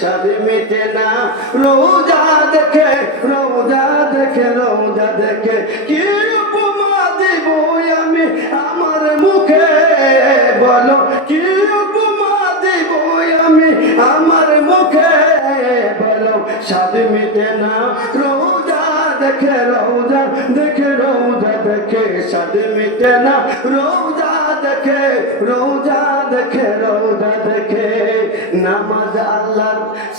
শাদি মিটে না রোজা দেখে রোজা দেখে রোজা দেখে কি উপমা দিব আমি আমার মুখে বলো কি উপমা দিব আমি আমার মুখে বলো শাদি মিটে না রোজা দেখে রোজা দেখে রোজা দেখে শাদি মিটে না রোজা দেখে রোজা দেখে রোজা দেখে নামাজ আল্লাহ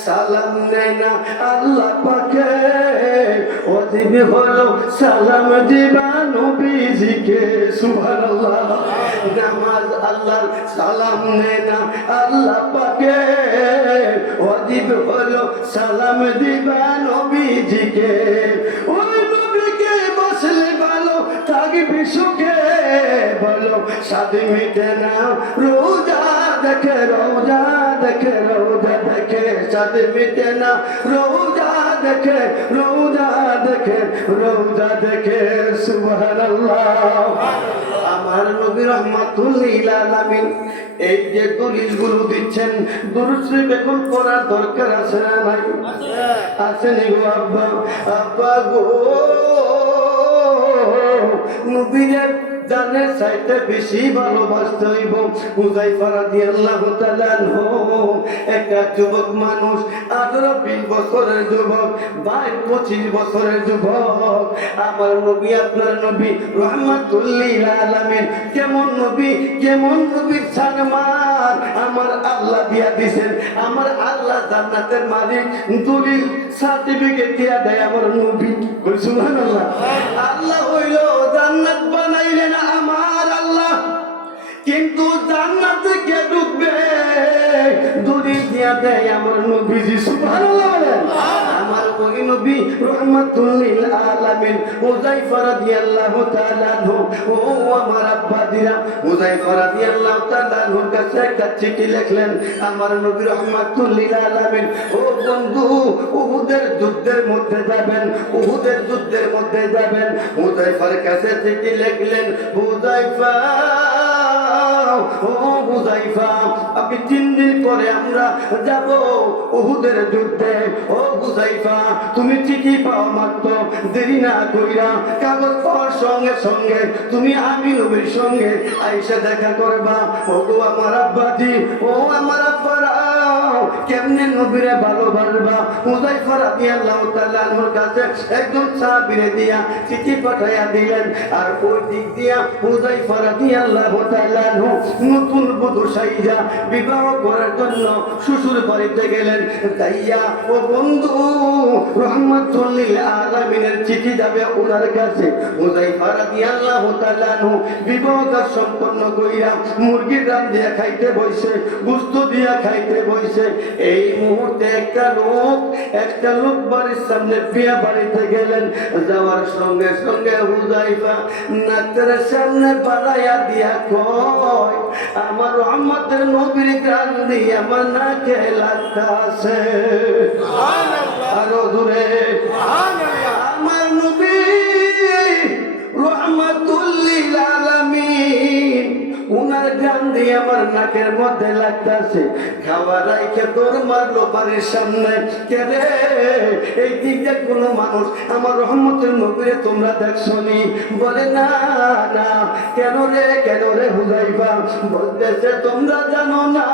সালাম নেয় না আল্লাহ পাকে ওয়াজিব হলো সালাম দিবা নবীজিকে সুবহানাল্লাহ নামাজ আল্লাহ সালাম নেয় না আল্লাহ পাকে ওয়াজিব হলো সালাম দিবা নবীজিকে ওই নবীকে বসলে ভালো থাকবি সুখে বলো শাদি মিটে না রোজা দেখে রোজা দেখে রোজা দেখে শাদি মিটে না রোজা দেখে রোজা দেখে রোজা দেখে সুবহানাল্লাহ আমার নবী রাহমাতুল লিল আলামিন এই যে দলিলগুলো দিচ্ছেন দুরূদ শরীফ এখন পড়ার দরকার আছে না নাই আছে নি গো আব্বা আব্বা গো নবীর জানের চাইতে বেশি ভালোবাসতে হইব হুযায়ফা রাদিয়াল্লাহু তাআলা আনহু একটা যুবক মানুষ 18-20 বছরের যুবক 22-25 বছরের যুবক আমার নবী আপনার নবী রাহমাতুল লিল আলামিন কেমন নবীর সম্মান আমার আল্লাহ দিয়া দিবেন আমার আল্লাহ জান্নাতের মালিক দলিল সার্টিফিকেট দিয়া দেয় আমার নবী সুবহানাল্লাহ আল্লাহ হইল জান্নাত বানাইলেন আমার আল্লাহ কিন্তু জান্নাতে কে ঢুকবে দলিল দিয়া দেয় আমার নবীজি সুবহানাল্লাহ বলেন আমার ওই নবী রাহমাতুল লিল আলামিন হুযায়ফা রাদিয়াল্লাহু তাআলা আনহু ও আমার আব্বা দিরা হুযায়ফা রাদিয়াল্লাহু তাআলা আনহুর কাছে একটা চিঠি লিখলেন আমার নবী রাহমাতুল লিল আলামিন ও বন্ধু উহুদের যুদ্ধের মধ্যে যাবেন হুযায়ফার কাছে চিঠি লিখলেন হুযায়ফা ও হুযায়ফা আপনি 3 দিন পরে আমরা যাব উহুদের যুদ্ধে ও হুযায়ফা তুমি চিঠি পাও মাত্র দেরি না কইরা কাগজ পাওয়ার সঙ্গে সঙ্গে তুমি আমি নবীর সঙ্গে আইসা দেখা করবা ও গো আমার আব্বাজি ও আমার আব্বারা কেমনে নবীরে ভালোবাসবা হুযায়ফা রাদিয়াল্লাহু তাআলা আনহুর কাছে একজন সাহাবীরে দিয়া চিঠি পাঠাইয়া দিলেন আর ওই দিক দিয়া হুযায়ফা রাদিয়াল্লাহু তাআলা আনহু নতুন বধূ সাইজা বিবাহ করার জন্য শ্বশুর বাড়িতে গেলেন তাইয়া ও বন্ধু রাহমাতুল লিল আলামিনের চিঠি যাবে ওনার কাছে হুযায়ফা রাদিয়াল্লাহু তাআলা আনহু বিবাহ কাজ সম্পন্ন কইরা মুরগির রান দিয়া খাইতে বইছে গোশত দিয়া খাইতে বইছে এই মুহূর্তে একটা লোক বাড়ির সামনে বিয়া বাড়িতে গেলেন যাওয়ার সঙ্গে সঙ্গে হুযায়ফা নাকের সামনে বাড়াইয়া দিয়া কয় আমার রহমতের নবীর গান দিয়ে আমার নাকে লাগতাছে সুবহানাল্লাহ আরো জোরে সুবহানাল্লাহ আমার নবী রাহমাতুল লিল আলামিন উনার গান দিয়ে আমার নাকের মধ্যে লাগতাছে খাওয়া রাইখে তোর মারলো বাড়ির সামনে কে রে এই দিকে কোনো মানুষ আমার রহমতের নবীরে তোমরা দেখছনি বলে না না কেন রে হুযায়ফা বলতেছে তোমরা জানো না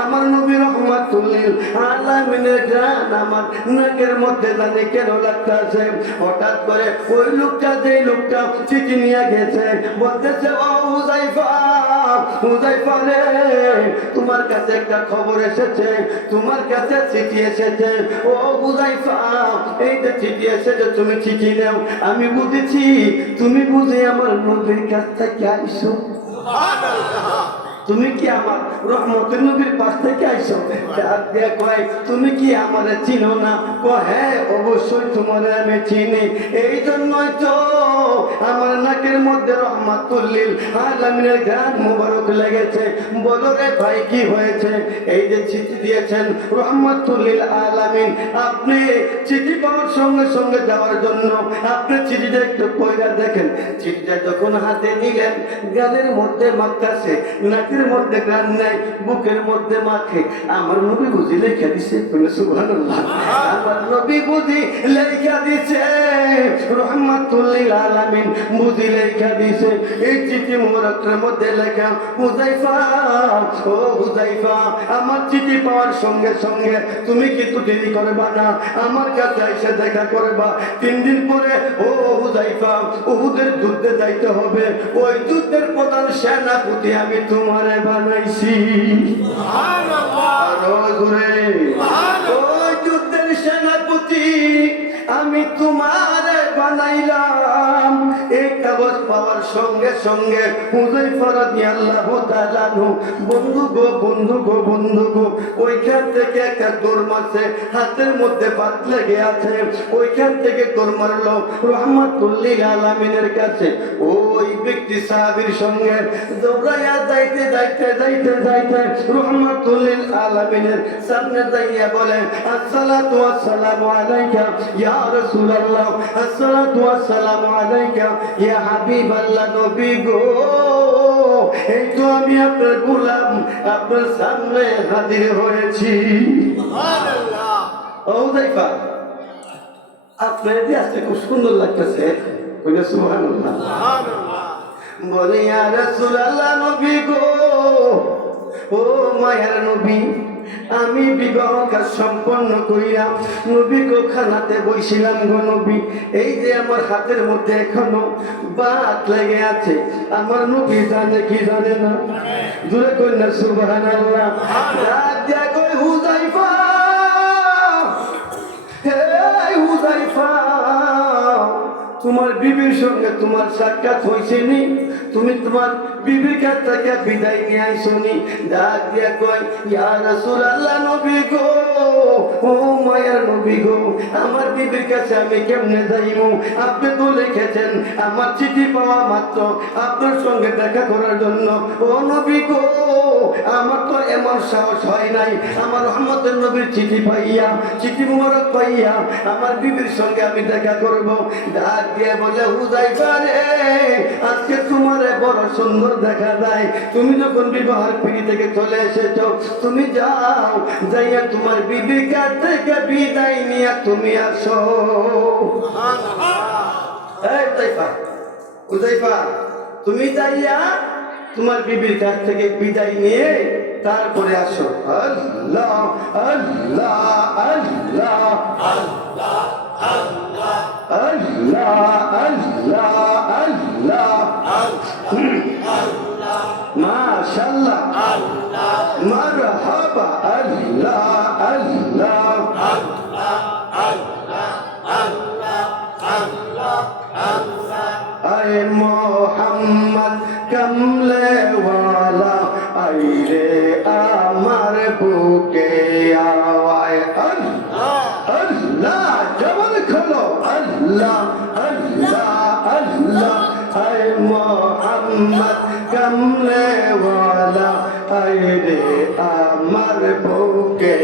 আমার নবী রাহমাতুল লিল আলামিনের গান আমার নাকের মধ্যে জানি কেন লাগতাছে হঠাৎ করে ওই লোকটা যে লোকটা চিঠি নিয়ে গেছে বলতেছে ও হুযায়ফা রে তোমার কাছে একটা খবর এসেছে তোমার কাছে চিঠি এসেছে ও হুযায়ফা এই যে চিঠি এসেছে তুমি চিঠি নাও আমি বুঝেছি তুমি বুঝে আমার নবীর কাছ থেকে আইছো সুবহানাল্লাহ তুমি কি আমার রহমতের নবীর পাশ থেকে আইছো কয় তুমি কি আমারে চিনো না হ্যাঁ অবশ্যই তোমারে আমি চিনি এই জন্যই তো আমার নাকের মধ্যে রহমাতুল লিল আলামিনের গান মুবারক লেগেছে বলো রে ভাই কি হয়েছে এই যে চিঠি দিয়েছেন রহমাতুল লিল আলামিন আপনি চিঠি পাওয়ার সঙ্গে সঙ্গে যাওয়ার জন্য আপনি চিঠিটা একটু পড়ে দেখেন চিঠিটা যখন হাতে নিলেন গালের মধ্যে মাখতাছে নাকের পেটের মধ্যে গান নাই, বুকের মধ্যে মাখে। আমার নবী বুঝি লেখা দিছে, সুবহানাল্লাহ। আমার নবী বুঝি লেখা দিছে, রহমাতুল লিল আলামিন বুঝি লেখা দিছে। এই চিঠি মোবারকের মধ্যে লেখা, হুযায়ফা, ও হুযায়ফা, আমার চিঠি পাওয়ার সঙ্গে সঙ্গে তুমি কিন্তু দেরি করবা না, আমার কাছে এসে দেখা করবা। 3 দিন পরে ও হুযায়ফা, উহুদের যুদ্ধে যাইতে হবে, ওই যুদ্ধের প্রধান সেনাপতি আমি তোমারে বানাইছি। সুবহানাল্লাহ। আরো জোরে, ওই যুদ্ধের সেনাপতি আমি তোমারে বানাইলাম। এই কাগজ পাওয়ার সঙ্গে সঙ্গে হুযায়ফা রাদিয়াল্লাহু তাআলা আনহু, বন্ধু গো বন্ধু গো বন্ধু গো, ওইখান থেকে একটা দৌড় মারছে, হাতের মধ্যে বাত লেগে আছে, ওইখান থেকে দৌড় মারলো রহমাতুল লিল আলামিনের কাছে। ওই ব্যক্তি সাহাবীর সঙ্গে দৌড়াইয়া যাইতে যাইতে যাইতে যাইতে রহমাতুল লিল আলামিনের সামনে যাইয়া বলে, আসসালাতু ওয়াসসালামু আলাইকা ইয়া রাসূলুল্লাহ, আসসালাতু ওয়াসসালামু আলাইকা ইয়া হাবিবাল্লাহ, নবী গো, এই তো আমি আপনার গোলাম, আপনার সামনে হাজির হয়েছি। সুবহানাল্লাহ। ও হুযায়ফা, আপনার যে আজকে খুব সুন্দর লাগতেছে, বলে সুবহানাল্লাহ। সুবহানাল্লাহ। বলে ইয়া রাসূলুল্লাহ, নবী গো, ও মায়ার নবী, আমি বিবাহ কাজ সম্পন্ন করিয়া নবী গো খানাতে বইছিলাম গো নবী, এই যে আমার হাতের মধ্যে এখনো বাত লেগে আছে, আমার নবী জানে কি জানে না? জোরে কন্যা সুবহানাল্লাহ। কই হুযায়ফা, হে হুযায়ফা, তোমার বিবির সঙ্গে তোমার সাক্ষাৎ হয়েছে নি? তুমি তোমার বিবির কাছ থেকে বিদায় নিয়ে আইসনি? ডাক দিয়া কয়, ইয়া রাসূলুল্লাহ, নবী গো, ও মায়ার নবী গো, আমার বিবির কাছে আমি কেমনে যাইমু? আপনি তো লিখেছেন আমার চিঠি পাওয়া মাত্র আপনার সঙ্গে দেখা করার জন্য। ও নবী গো, আমার তো এমন সাহস হয় নাই, আমার রহমতের নবীর চিঠি পাইয়া, চিঠি মুবারক পাইয়া আমার বিবির সঙ্গে আমি দেখা করব। ডাক দিয়ে বলে, হুযায়ফা রে, আজকে তোমারে বড় সুন্দর দেখা যায়, তুমি যখন বিবাহের পিড়ি থেকে চলে এসেছো, তুমি যাও, যাইয়া তোমার বিবির কাছ থেকে বিদায় নিয়ে তুমি আসো। এই হুযায়ফা, তুমি যাইয়া তোমার বিবির কাছ থেকে বিদায় নিয়ে তারপরে আসো। আল্লাহ আল্লাহ আল্লাহ আল্লাহ আল্লাহ আল্লাহ আল্লাহ আল্লাহ, মাশাআল্লাহ, মারহাবা, আল্লাহ আল্লাহ আল্লাহ আল্লাহ আল্লাহ আল্লাহ। আয় মোহাম্মদ কমলে ওয়ালা, আই রে আমার বুকে আওয়ায়, আল্লাহ আল্লাহ, জবান খোলো, আল্লাহ আল্লাহ আল্লাহ। আয় মোহাম্মদ কমলে ওয়ালা, আই রে আমার বুকে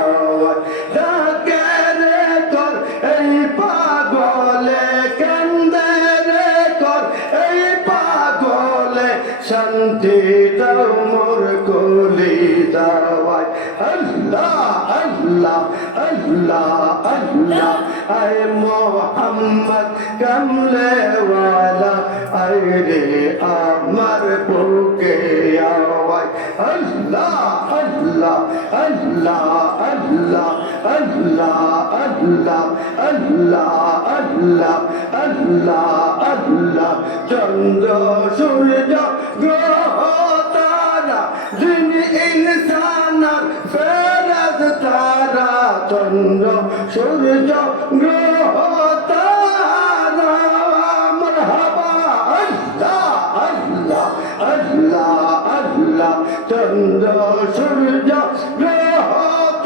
আওয়ায়, ডাকে রে তোর এই পাগলে, কান্দে রে তোর এই পাগলে, শান্তি দাও মোর কলি যাওয়ায়। আল্লাহ আল্লাহ আল্লাহ আল্লাহ। আয় মোহাম্মদ কমলে ওয়ালা, আয় রে আমার বুকে আওয়ায়, আল্লাহ আল্লাহ আল্লাহ আল্লাহ আল্লাহ আল্লাহ আল্লাহ আল্লাহ আল্লাহ আল্লাহ। চন্দ্র সূর্য গ্রহ তারা, জিন ইনসান ফেরেশতারা, চন্দ্র সূর্য গ্রহ তারা, মারহাবা, আল্লাহ আল্লাহ আল্লাহ আল্লাহ। চন্দ্র সূর্য গ্রহ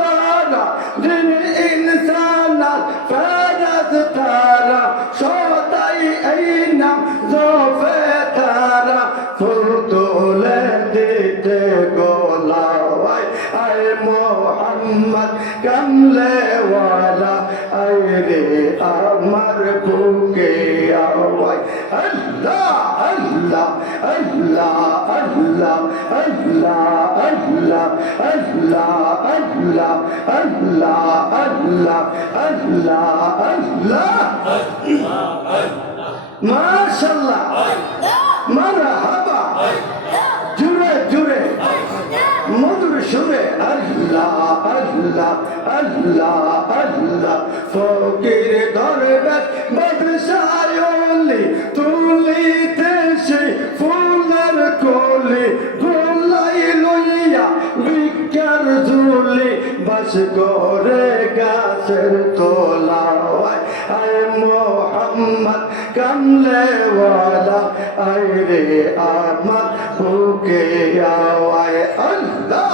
তারা, জিন ইনসান ফেরেশতারা, সদাই এই নাম জপে তারা, ফুল তোলে দিতে গোলাওয়ায়। আয় মোহাম্মদ কামলেওয়ালা আইরে আমার বুকে আওয়ায় আল্লাহ আল্লাহ আল্লাহ আল্লাহ আল্লাহ আল্লাহ আল্লাহ আল্লাহ আল্লাহ আল্লাহ আল্লাহ আল্লাহ মাশাআল্লাহ মারহাবা জুড়ে জুড়ে মধুর সুরে আল্লাহ আল্লাহ আল্লাহ আল্লাহ ফকির দরবার মাদ্রাসায় ওলি তুলিতে সে ফুলের কলি গোলাই লইয়া বিজ্ঞার ঝুলি বাস করে গাছের তোলায় আয় মোহাম্মদ কামলেওয়ালা আয় রে আমার বুকে আওয়ায় আল্লাহ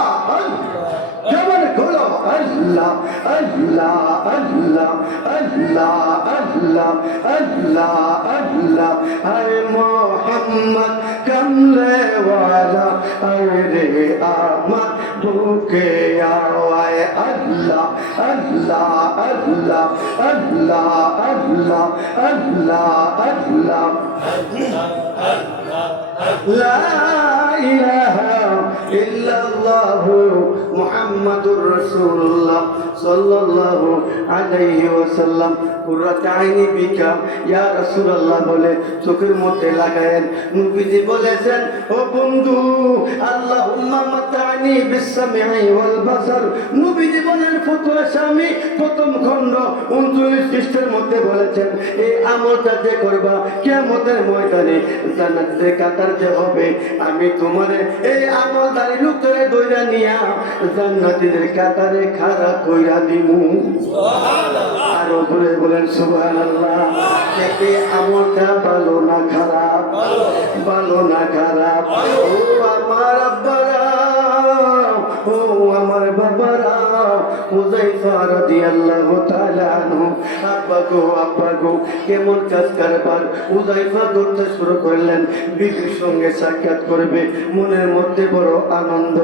কেমন খোলো আল্লাহ আল্লাহ আল্লাহ আল্লাহ আল্লাহ আল্লাহ আল্লাহ আয় মোহাম্মদ কামলেওয়ালা আয় রে আমার বুকে আওয়ায় আল্লাহ আল্লাহ আল্লাহ আল্লাহ আল্লাহ আল্লাহ আল্লাহ লা ইলাহা ইল্লাল্লাহু মুহাম্মাদুর রাসূলুল্লাহ সাল্লাল্লাহু আলাইহি ওয়াসাল্লাম কুররাত আইনি বিকা ইয়া রাসূলুল্লাহ বলে চোখের মধ্যে লাগায়েন নবীজি বলেছেন ও বন্ধু আল্লাহুম্মা মাতানি বিসসামি'i ওয়াল বাসার নবীজি বলেন ফতোয়া স্বামী প্রথম খণ্ড 39 পৃষ্ঠার মধ্যে বলেছেন এই আমলটা যে করবা কিয়ামতের ময়দানে জান্নাতের কাতার যে হবে আমি তোমারে এই আমলদারি লোকদের দইরা নিয়া জান্নাতীদের কাতারে খাড়া কইরা দিমু সুবহানাল্লাহ আর উপরে বলেন সুবহানাল্লাহ এই আমলটা ভালো না খারাপ ভালো না খারাপ ও আমার আব্বারা ও আমার বাবারা হুযায়ফা রাদিয়াল্লাহু তাআলা আনহু আব্বা গো কেমন কাজ কারবার হুযায়ফা করতে শুরু করলেন বিবির সঙ্গে সাক্ষাৎ করবে মনের মধ্যে বড় আনন্দ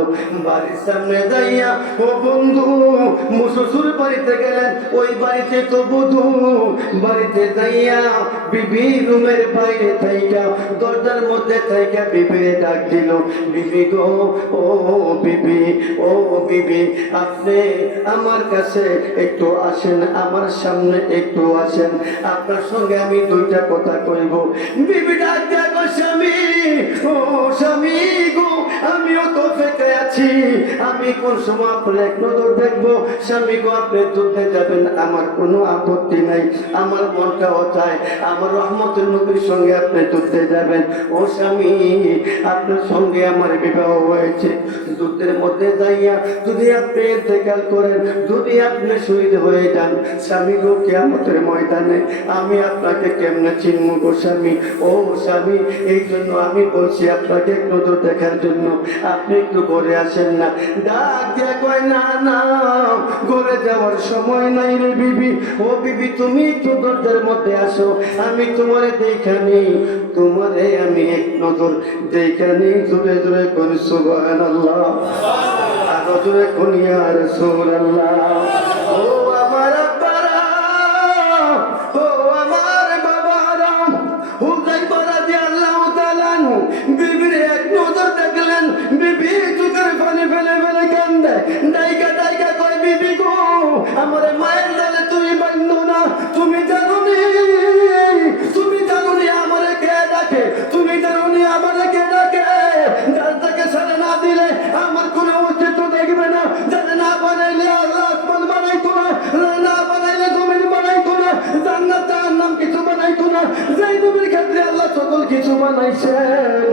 বাড়ির সামনে যাইয়া ও বন্ধু শ্বশুর বাড়িতে গেলেন ওই বাড়িতে তো বধূ বাড়িতে যাইয়া বিবি রুমের বাইরে থাইকা দরজার মধ্যে থাইকা বিবিরে ডাক দিল বিবি গো ও বিবি ও বিবি আপনি আমার কাছে একটু আসেন আমার সামনে একটু আসেন আপনার সঙ্গে আমি দুইটা কথা কইব বিবি ডাক দেয়া গো স্বামী ও স্বামী গো আমিও তো ফেটে আছি আমি কোন সময় আপনার এক নজর দেখবো স্বামী গো আপনি যুদ্ধে যাবেন আমার কোনো আপত্তি নাই আমার মনটাও চায় আমার রহমতের নবীর সঙ্গে আপনি যুদ্ধে যাবেন ও স্বামী আপনার সঙ্গে আমার বিবাহ হয়েছে যুদ্ধের মধ্যে যাইয়া যদি আপনি ইন্তেকাল করেন যদি আপনি শহীদ হয়ে যান স্বামী গো কিয়ামতের ময়দানে আমি আপনাকে কেমনে চিনব গো স্বামী ও স্বামী এই জন্য আমি বলছি আপনাকে এক নজর দেখার জন্য আপনি একটু ঘরে আসেন না ডাক দিয়া কয় না না ঘরে যাওয়ার সময় নাই রে বিবি ও বিবি তুমি একটু দরজার মধ্যে আসো আমি তোমারে দেখানি তোমারে আমি এক নজর দেখানি জোরে জোরে কোন সুবহানাল্লাহ আর জোরে কোন ইয়া রাসূলুল্লাহ ও আমার আব্বারা ও আমার বাবারা হুযায়ফা রাদিয়াল্লাহু তাআলা আনহু বিবির এক নজর দেখলেন বিবি চোখের পানি ফেলে ফেলে কান্দে ডাইকা ডাইকা কয় বিবি গো আমার মায়ের ডালে তুমি বান্ধো না তুমি জানো নি আমারে কে ডাকে তুমি জানো নি আমারে কে ডাকে যারটাকে ছেড়ে না দিলে আমার কোনো অস্তিত্ব দেখবে না যারা না বানাইলে আল্লাহ আসমান বানাইতো না না বানাইলে জমিন বানাইতো না জান্নাত জাহান্নাম কিছু বানাইতো না যেই নবীর ক্ষেত্রে আল্লাহ সকল কিছু বানাইছেন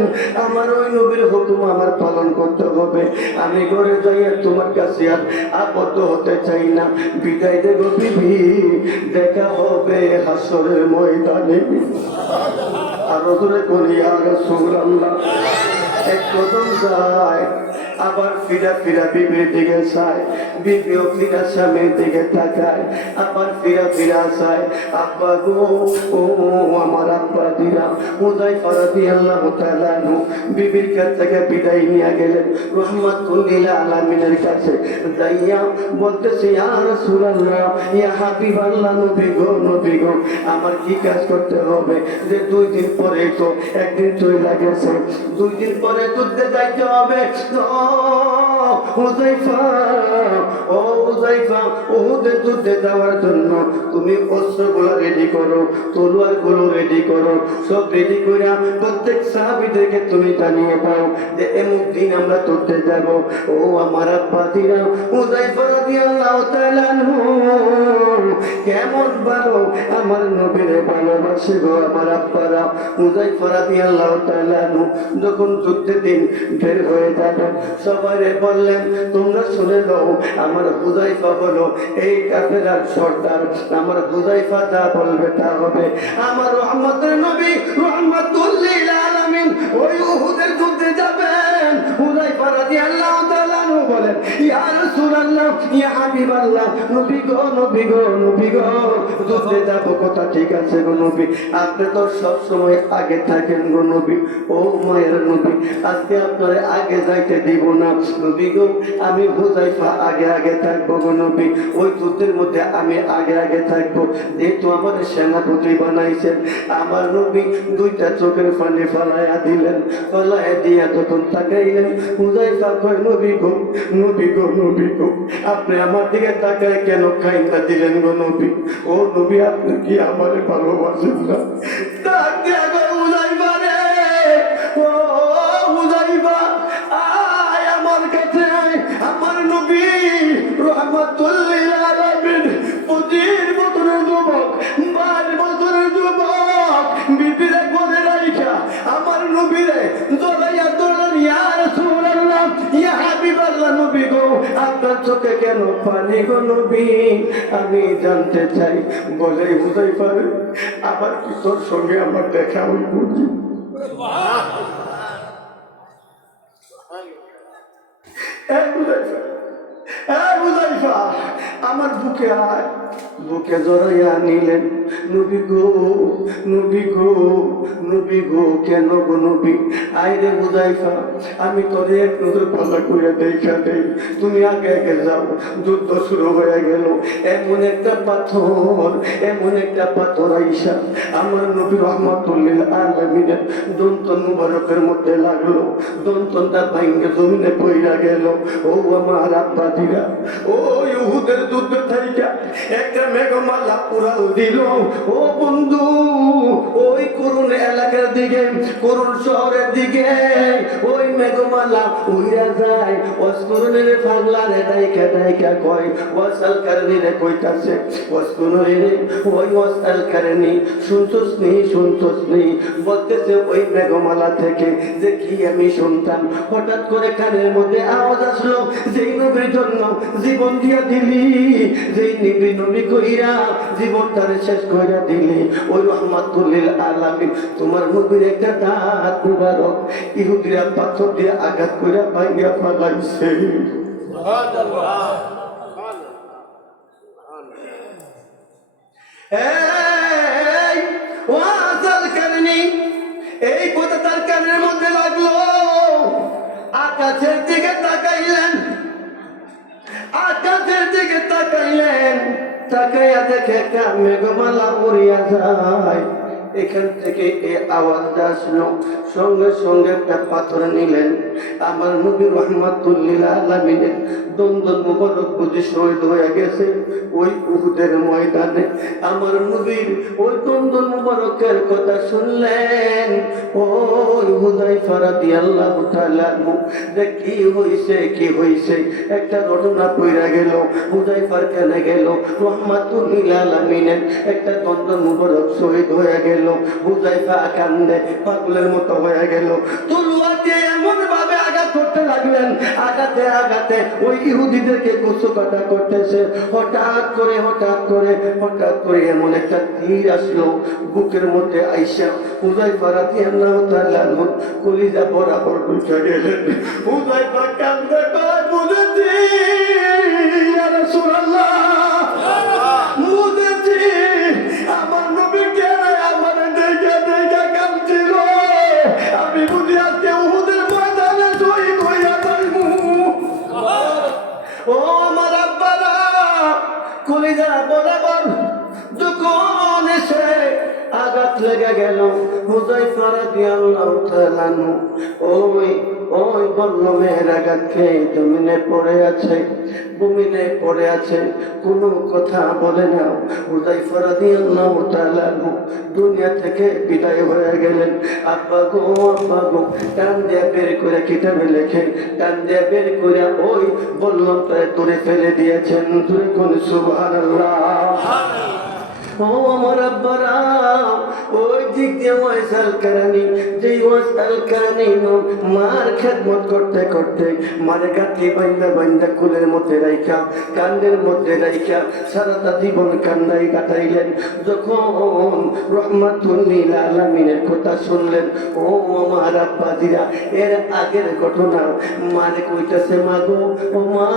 আমার ওই নবীর হুকুম আমার পালন করতে হবে আমি ঘরে যাইয়া তোমার কাছে আর আবদ্ধ হতে চাই না বিদায় দেব বিবি দেখা হবে হাসরের ময়দানে আর ওরে বলি ইয়া রাসূলুল্লাহ এক কদম যায় আবার ফিরা ফিরা বিবির দিকে চায়, বিবিও ফিরা স্বামীর দিকে তাকায়, আবার ফিরা ফিরা চায়। আব্বা গো, ও আমার আব্বা দিরা হুযায়ফা রাদিয়াল্লাহু তাআলা আনহু বিবির কাছ থেকে বিদায় নিয়ে গেলেন রাহমাতুল লিল আলামিনের কাছে। যাইয়া বলতেছে, ইয়া রাসূলুল্লাহ, ইয়া হাবিবাল্লাহ, নবী গো, নবী গো, আমার কি কাজ করতে হবে? যে 2 দিন পরে তো একদিন চলে গেছে, 2 দিন পরে যুদ্ধে যাইতে হবে। হুযায়ফা, ও হুযায়ফা, উহুদের যুদ্ধে যাওয়ার জন্য তুমি অস্ত্রগুলো রেডি করো, তলোয়ারগুলো রেডি করো, সব রেডি করে প্রত্যেক সাহাবীদেরকে তুমি জানিয়ে দাও যে এমুক দিন আমরা যুদ্ধে যাব। ও আমার আব্বা দিরা হুযায়ফা রাদিয়াল্লাহু তাআলা আনহু কেমন ভালো আমার নবীরে ভালোবাসে গো আমার আব্বারা। হুযায়ফা রাদিয়াল্লাহু তাআলা আনহু যখন যুদ্ধের দিন বের হয়ে যাবেন, সবাই বললেন, তোমরা শুনে দাও, আমার হুযায়ফা হলো এই কাফেলার সর্দার, আমার হুযায়ফা যা বলবে তা হবে। আমার রহমতের নবী রাহমাতুল লিল আলামিন ওই উহুদের যুদ্ধে যাবেন। হুযায়ফা রাদিয়াল্লাহু তাআলা আনহু বলেন, ইয়া রাসূলুল্লাহ, ইয়া হাবিবাল্লাহ, নবী গো, নবী গো, নবী গো, যুদ্ধে যাব কথা ঠিক আছে গো নবী, আপনি তো সব সময় আগে থাকেন গো নবী। ও মায়ের নবী, আজকে আপনারে আগে যাইতে দিব না নবী গো, আমি হুযায়ফা আগে আগে থাকবো গো নবী, ওই যুদ্ধের মধ্যে আমি আগে আগে থাকবো, যেহেতু আমার সেনাপতি বানাইছেন। আমার নবী 2টা চোখের পানি ফলাইয়া দিলেন, ফলাইয়া দিয়া যখন তাকাইলেন, হুযায়ফা কয়, নবী গো, নবী গো, নবী গো, আপনি আমার দিকে তাকায় কেন খাইন্দা দিলেন গো নবী? ও নবী, আপনি কি আমারে ভালোবাসেন না? ডাক দিয়া গো হুযায়ফা রে, ও হুযায়ফা, আয় আমার কাছে আয়। আমার নবী রাহমাতুল লিল আলামিন 25 বছরের যুবক, 22 বছরের যুবক, বিবিরে ঘরে রাইখা আমার নবীরে জড়াইয়া ধরলেন, ইয়া রাসূলুল্লাহ, ইয়া হাবিবাল্লাহ, নবী গো, আপনার চোখে কেন পানি গো নবী? আমি জানতে চাই। বলে, হুযায়ফা রে, আবার কি তোর সঙ্গে আমার দেখা হইব? হুযায়ফা, আমার বুকে আয়। বুকে জড়াইয়া নিলেন, নবী গো, নবী গো, নবী গো, কেন গো নবী? আয় রে হুযায়ফা, আমি তোরে এক নজর ভালো করে দেখা দেই, তুমি আগে আগে যাও। যুদ্ধ শুরু হয়ে গেল। এমন একটা পাথর, এমন একটা পাথর আইসা আমার নবী রাহমাতুল লিল আলামিনের দন্তন মুবারকের মধ্যে লাগলো, দন্তনটা ভাঙ্গে জমিনে পইরা গেল। ও আমার আব্বা দিরা, ও উহুদের যুদ্ধ থাইকা একটা মেঘমালা উড়াল দিল। ও বন্ধু, ওই করুণ এলাকার দিকে, করুণ শহরের দিকে ওই মেঘমালা উড়া যায়। ওয়াসকুরুনের পাগলারে ডাইকা ডাইকা কয়, ওয়াসাল কারণীরে কইতাছে, ওয়াসকুরুনের ওই ওয়াসাল কারণী, শুনছস নি, শুনছস নি, বলতেছে ওই মেঘমালা থেকে যে কি আমি শুনতাম। হঠাৎ করে কানের মধ্যে আওয়াজ আসলো, যেই নবীর জন্য জীবন দিয়া দিলি, যেই নবী নবী কইরা জীবনটারে শেষ কইরা দিলি, ওই রাহমাতুল লিল আলামিন তোমার নবীর একটা দাঁত মুবারক ইহুদিরা পাথর দিয়ে আঘাত কইরা ভাঙিয়া ফেলাইছে। সুবহানাল্লাহ। এই ওয়াসাল কারণী, এই কথা তার কানের মধ্যে লাগলো। আকাশের দিকে তাকাইলেন, আকাশের দিকে তাকাইলেন, তাকাইয়া দেখে একটা মেঘমালা উড়িয়া যায়। এখান থেকে এই আওয়াজটা আসলো, সঙ্গে সঙ্গে একটা পাথর নিলেন। আমার নবী রাহমাতুল লিল আলামিনের দন্দন মুবারক বুঝি শহীদ হয়ে গেছে ওই উহুদের ময়দানে। আমার নবীর ওই দন্দন মুবারকের কথা শুনলেন ওই হুযায়ফা রাদিয়াল্লাহু তাআলা যে কি হইছে, কি হইছে, একটা ঘটনা কইরা গেল। হুযায়ফার কেনে গেল, রাহমাতুল লিল আলামিনের একটা দন্দন মুবারক শহীদ হয়ে গেল। হুযায়ফা কান্দে পাগলের মতো হয়ে গেল। তলোয়ার দিয়ে এমন ভাবে আঘাত করতে লাগলেন, আঘাতে আঘাতে ওই ইহুদিদেরকে কুচকাটা করতেছে। হঠাৎ করে হঠাৎ করে হঠাৎ করে এমন একটা তীর আসলো বুকের মধ্যে আইসা হুযায়ফা রাদিয়াল্লাহু তাআলা কলিজা বরাবর ঢুকে গেলেন। হুযায়ফা কান্দে কলিজা বরাবর যখন এসে আঘাত লেগে গেল, হুযায়ফা রাদিয়াল্লাহু তাআলা ওই ওই বলল মেয়ের আঘাত খেয়ে জমিনে পড়ে আছে, ভূমিনে পড়ে আছে, কোনো কথা বলে না। হুযায়ফা রাদিয়াল্লাহু তাআলা দুনিয়া থেকে বিদায় হয়ে গেলেন। আব্বা গো কান দিয়ে বের করে কিতাবে লেখে, কান দিয়ে বের করে ওই বললাম তাই দূরে ফেলে দিয়েছেন। দূরে কোন সুবহানাল্লাহ। ও আমার আব্বারা, ওই দিক দিয়ে ওয়াইসাল কারানি, যেই ওয়াইসাল কারানি মার খেদমত করতে করতে মারে গাঁথি বাইন্দা কুলের মধ্যে রাইখা, কান্দের মধ্যে রাইখা সারাটা জীবন কান্দাই কাটাইলেন। যখন রহমাতুল লিল আলামিনের কথা শুনলেন, ও আমার আব্বাজিরা, এর আগের ঘটনা মারে কইতাছে, মা গো, ও মা,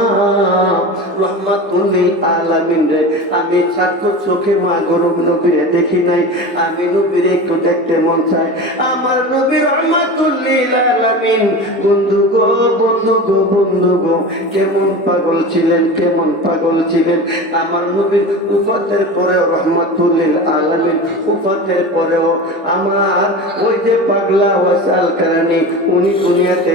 রহমাতুল লিল আলামিন রে আমি সাক্ষ্য চোখে মা গরম নবীরে দেখি নাই, আমি নবীরে একটু দেখতে মন চায়। আমার নবী রহমাতুল লিল আলামিন বন্ধু গো কেমন পাগল ছিলেন, কেমন পাগল ছিলেন। আমার নবীর উফাতের পরেও রহমাতুল লিল আলামিন, উফাতের পরেও আমার ওই যে পাগলা ওয়াসাল কারানি, উনি দুনিয়াতে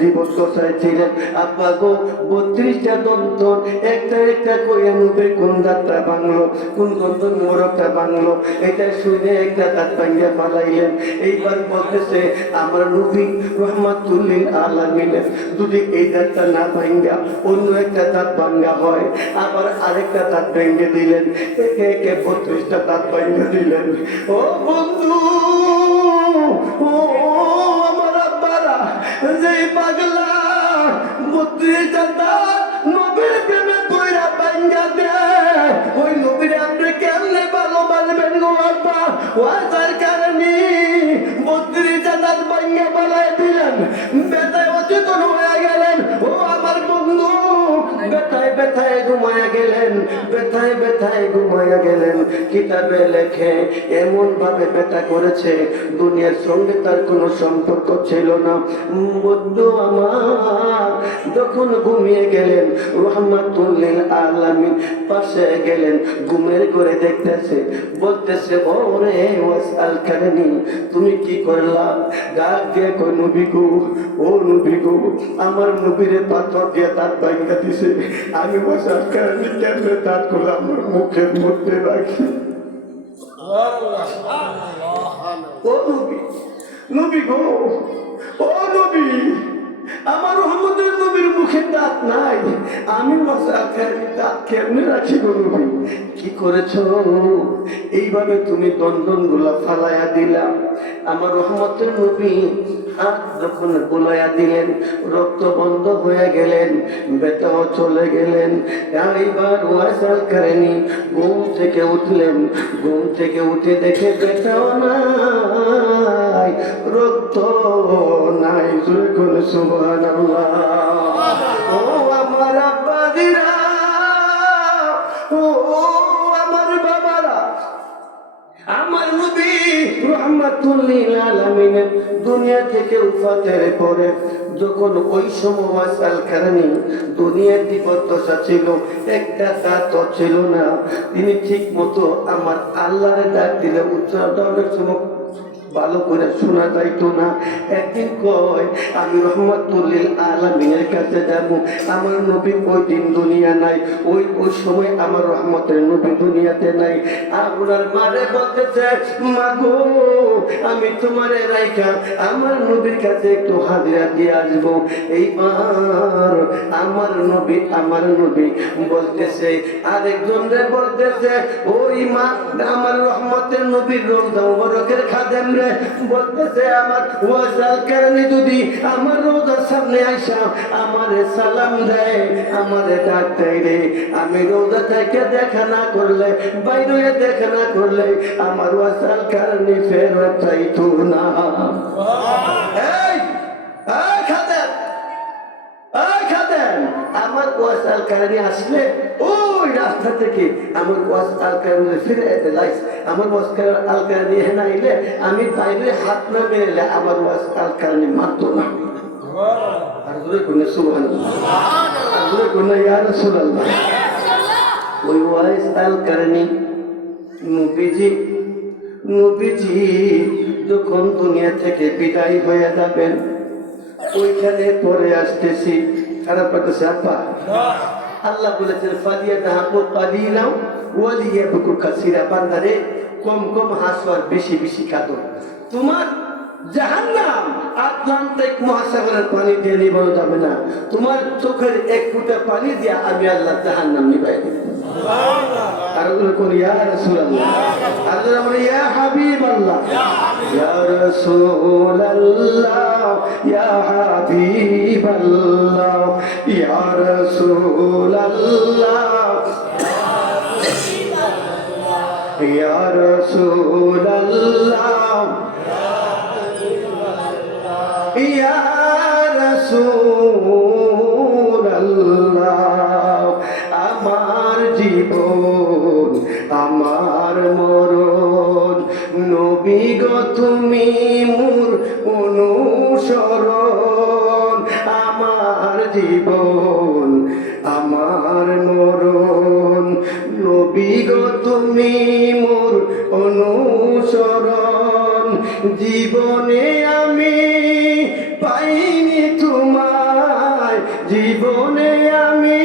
জীবদ্দশায় ছিলেন। আব্বা গো 32টা দন্তন একটা কইয়া নবীর কোন দাঁতটা ভাঙলো, কোন দন্তন মোরগটা ভাঙলো, এটা শুনে একটা দাঁত ভাঙ্গিয়া পালাইলেন। এইবার বলতেছে আমার নবী রহমাতুল লিল আলামিনের যদি এই দাঁতটা না ভাঙ্গা অন্য একটা দাঁত ভাঙ্গা হয়, আবার আরেকটা দাঁত ভেঙে দিলেন, একে 32টা দাঁত ভেঙে দিলেন। ও বন্ধু, ও আমার আব্বারা, যেই পাগলা 32টা দাঁত নবীর প্রেমে কইরা ভাঙ্গা দেয়, ওই নবীর আপনি কেমনে ভালোবাসবেন গো আব্বা? ওয়াসাল কারণে 32টা দাঁত ভাঙ্গা পালাই দিলেন, ব্যথায় অচেতন হয়ে গেলেন। ও আমার বন্ধু, ব্যথায় ঘুমায়া গেলেন। কিতাবে লেখে এমন ভাবে ব্যথা করেছে, দুনিয়ার সঙ্গে তার কোনো সম্পর্ক ছিল না। বন্ধু আমার যখন ঘুমিয়ে গেলেন, রহমাতুল লিল আলামিন পাশে গেলেন, ঘুমের করে দেখতেছে, বলতেছে, ওরে ওয়াসাল কারণী, তুমি কি করলা? ডাক দিয়ে কই, নবী গো, ও নবী গো, আমার নবীরে পাথর দিয়ে দাঁত ভাঙা দিছে, আমি ওয়াসাল কারণী কেমনে দাঁত গুলো আমার মুখের মধ্যে রাখি? ও নবী গো, ও নবী, আমার রহমতের নবীর মুখে দাঁত নাই, আমি দাঁত কেমনে রাখি গো নবী? কি করেছ? এইভাবে তুমি দন্দন গুলা ফালাইয়া দিলাম। আমার রহমতের নবী হাত যখন বুলাইয়া দিলেন, রক্ত বন্ধ হয়ে গেলেন, ব্যথাও চলে গেলেন। এইবার ওয়াসাল কারণী ঘুম থেকে উঠলেন, ঘুম থেকে উঠে দেখে ব্যথাও নাই, রক্ত নাই। সুবহানাল্লাহ। ও আমার আব্বাজিরা, ও আমার বাবারা, আমার নবী রহমাতুল লিল আলামিনের দুনিয়া থেকে উফাতের পরে যখন ওই সময় ওয়াসাল কারণী দুনিয়ার জীবদ্দশা ছিল, একটা দাঁতও ছিল না, তিনি ঠিক মতো আমার আল্লাহরে ডাক দিলে উচ্চারণের সময় ভালো করে শোনা যাইতো না। একদিন কয়, আমি রহমাতুল লিল আলামিনের কাছে যাব, আমার নবী ওই দিন দুনিয়া নাই, ওই সময় আমার রহমতের নবী দুনিয়াতে নাই। আপনার মারে বলতেছে, মা গো, আমি তোমারে রাইখা আমার নবীর কাছে একটু হাজিরা দিয়ে আসবো। এইবার আমার নবী বলতেছে, আরেকজন রে বলতেছে, ওই মা আমার রহমতের নবীর রোজা মুবারকের খাদেম রে বলতেছে, আমার ওয়াসাল কারণে যদি আমার রোজার সামনে আইসা আমারে সালাম দেয়, আমারে ডাক দেয় রে, আমি রোজা থেকে দেখা না করলে, বাইরে দেখা না করলে আমার ওয়াসাল কারণে ফেরত চাইতো না। আমার ওয়াসাল কারণে আসলে ওই রাস্তা থেকে আমার ওয়াসাল কারণে ফিরে যেতে লাইস, আমার ওয়াসাল কারণে হেনা আইলে আমি বাইরে হাত না মেরে আমার ওয়াসাল কারণে মারতো না। আর জোরে কোন সুবহানাল্লাহ, আর জোরে কোন ইয়া রাসূলুল্লাহ। ওই ওয়াইস আল কারণী নবীজি যখন দুনিয়া থেকে বিদায় হয়ে যাবেন, ওইখানে পরে আসতেছি, খারাপ লাগতেছে আপা? আল্লাহ বলেছেন ফালিয়া তাহাকু কালিলাও ওয়ালিয়া বুকু কাসিরা, বান্দারে কম কম হাসো আর বেশি বেশি কাঁদো। তোমার জাহান্নাম আটলান্টিক মহাসাগরের পানি দিয়ে নিবানো যাবে না, তোমার চোখের এক ফুটা পানি দিয়ে আমি আল্লাহ জাহান্নাম নিবাই দেব। আর কোন ইয়া রাসূলুল্লাহ, আল্লাহ বলে ইয়া হাবিবাল্লাহ, ইয়া রাসূলুল্লাহ, ইয়া হাবিবাল্লাহ, ইয়া রাসূলুল্লাহ, ইয়া রাসূলুল্লাহ, ইয়া রাসূলুল্লাহ। আমার জীবন আমার মরণ, নবী গো তুমি মোর অনুসরণ। আমার জীবন আমার মরণ, নবী গো তুমি মোর অনুসরণ। জীবনে আমি পাইনি তোমায়, জীবনে আমি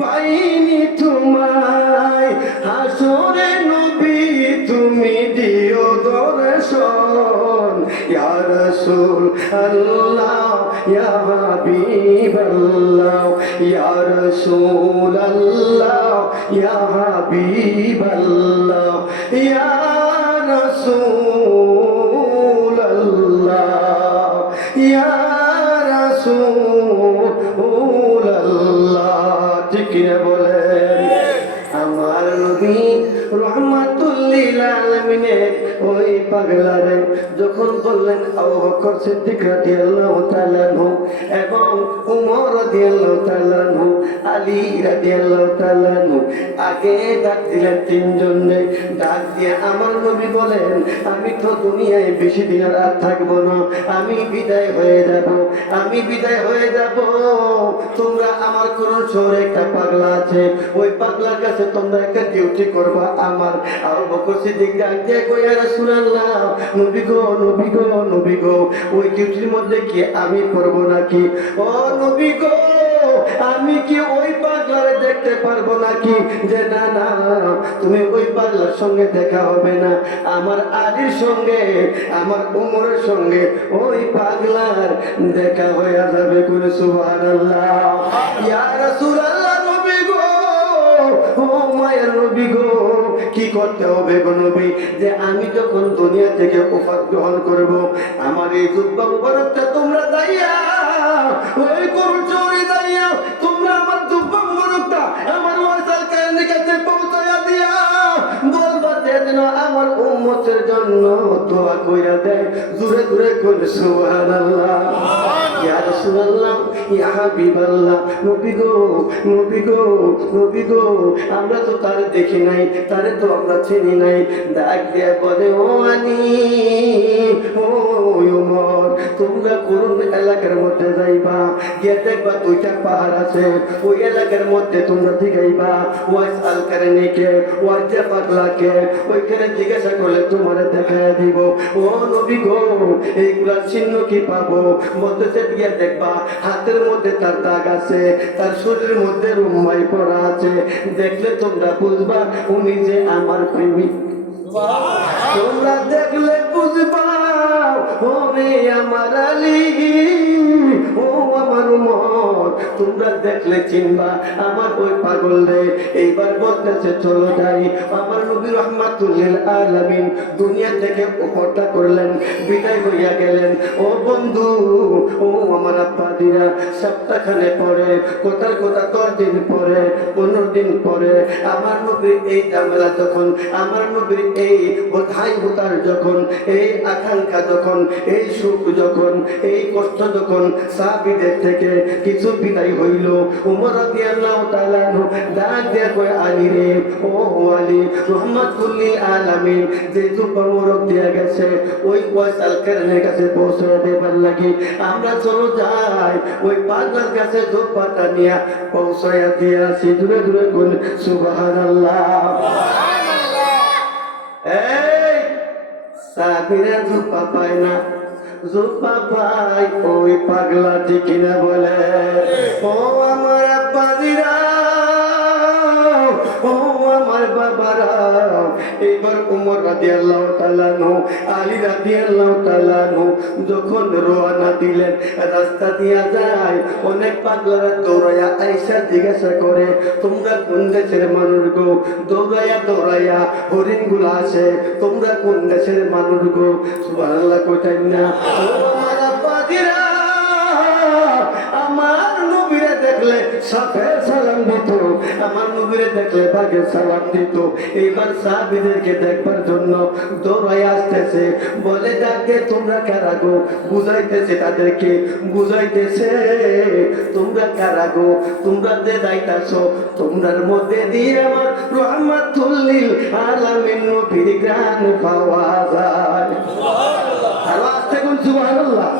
পাইনি তোমায়, হাসরে নবী তুমি দিও দর্শন। ইয়া রাসূল আল্লাহ, ইয়া হাবিবাল্লাহ, ইয়া রাসূল আল্লাহ, ইয়া হাবিবাল্লাহ, ইয়া রাসূল আল্লাহ, ইয়া রাসূল আল্লাহ। ঠিক কিনা বলেন? আমার নবী রহমাতুল লিল আলামিনের ওই পাগলারে যখন বললেন আবু বকর সিদ্দিক রাদিয়াল্লাহু তাআলা আনহু এবং উমর রাদিয়াল্লাহু তাআলা আনহু, আলী রাদিয়াল্লাহু তাআলা আনহু, আগে ডাক দিলেন তিনজনে। ডাক দিয়ে আমার নবী বলেন আমি তো দুনিয়ায় বেশি দিন আর থাকবো না, আমি বিদায় হয়ে যাব, আমি বিদায় হয়ে যাব। তোমরা আমার কোন শহরে একটা পাগলা আছে, ওই পাগলার কাছে তোমরা একটা ডিউটি করবা আমার। আবু বকর সিদ্দিক ডাক দিয়ে কই ইয়া রাসূলুল্লাহ, নবী গো নবী গো নবী গো, ওই ডিউটির মধ্যে কি আমি করব নাকি? ও নবী গো, আমি কি ওই পাগলারে দেখতে পারবো নাকি? যে না না, তুমি ওই পাগলার সঙ্গে দেখা হবে না, আমার আলীর সঙ্গে আমার উমরের সঙ্গে ওই পাগলার দেখা হয়ে যাবে। কোন সুবহানাল্লাহ। ইয়া রাসূলুল্লাহ, নবী গো, ও মায়ের নবী গো, কি করতে হবে গো নবী? যে আমি যখন দুনিয়া থেকে ওফাত গ্রহণ করব, আমার এই জুব্বা মুবারকটা তোমরা দাইয়া ওই করুন চোরে দাইয়া তোমরা আমার জুব্বা মুবারকটা আমার ওয়াসাল কারণে কাছে পৌঁছায়া দিয়া বলবা যেন আমার উম্মতের জন্য দোয়া কইরা দেয়। জোরে জোরে কোন সুবহানাল্লাহ। ইয়া রাসূলুল্লাহ, ইয়া হাবিবাল্লাহ, নবী গো নবী গো নবী গো, আমরা তো তারে দেখি নাই, তারে তো আমরা চিনি নাই। ডাক দিয়ে বলে ও আলী, ও উমর, তোমরা কোন এলাকার মধ্যে যাইবা, গিয়ে দেখবা দুইটা পাহাড় আছে, ওই এলাকার মধ্যে তোমরা দিগাইবা ওয়াইস আল কারণীকে, ওয়াইজে পাগলাকে, ওইখানে জিজ্ঞাসা করলে তোমার দেখায় দিব। ও নবী গো, এইগুলার চিহ্ন কি পাবো? মধ্যে গিয়ে দেখবা হাতের মধ্যে তার দাগ আছে, তার শরীরের মধ্যে রুমাই পরা আছে, দেখলে তোমরা বুঝবা উনি যে আমার প্রেমিক। তোমরা দেখলে বুঝবা ওরে আমার আলী, ও আমার উমর, তোমরা দেখলে চিনবা আমার ওই পাগল রে। এইবার বলতেছে চলো যাই। আমার নবী রাহমাতুল লিল আলামিন দুনিয়া থেকে উপরটা করলেন, বিদায় হইয়া গেলেন। ও বন্ধু, ও আমার আব্বা দিরা, সপ্তাহখানে পরে, কোথার কোথা 10 দিন পরে, 15 দিন পরে আমার নবীর এই ঝামেলা যখন, আমার নবীর এই বোধাই বোতার যখন, এই আকাঙ্ক্ষা যখন, এই সুখ যখন, এই কষ্ট যখন সাহাবীদের থেকে কিছু বিদায় হইল। উমর রাদিয়াল্লাহু তাআলা ডাক দিয়ে কয় আলী রে, ও আলী, মুহাম্মদুল আলামিন যে জুব্বা মোরক দিয়া গেছে ওই ওয়াসাল কারণের কাছে পৌঁছে দেবার লাগি আমরা চলো যাই, ওই পাগলার কাছে জুব্বাটা নিয়ে পৌঁছায়া দিয়ে আসি। দূরে দূরে কোন সুবহানাল্লাহ। এই সাহাবীরা জুব্বা পায় না, জুব্বা পাই ওই পাগলা ঠিক কিনা বলে। ও আমার আব্বাজিরা, ও আমার বাবারা, এইবার উমর রাদিয়াল্লাহু তাআলা আনহু, আলী রাদিয়াল্লাহু তাআলা আনহু যখন রওনা দিলেন, রাস্তা দিয়া যায় অনেক পাগলারা দৌড়াইয়া আইসা জিজ্ঞাসা করে তোমরা কোন দেশের মানুষ গো? দৌড়াইয়া দৌড়াইয়া হরিণ গুলা আছে, তোমরা কোন দেশের মানুষ গো? সুবহানাল্লাহ কইতেন না। ও আমার আব্বাজিরা, আমার নবীরে দেখলে সাথে সালাম দিত, আমার নবীরে দেখলে বাগে সালাম দিত। এইবার সাহাবীদেরকে দেখবার জন্য দৌড়াই আসতেছে, বলে ডাকে তোমরা কারা গো? বুঝাইতেছে, তাদেরকে বুঝাইতেছে তোমরা কারা গো? তোমরা যে যাইতাছো তোমরার মধ্যে দিয়ে আমার রাহমাতুল লিল আলামিন নবীর গান পাওয়া যায়। আর আস্তে কোন সুবহানাল্লাহ।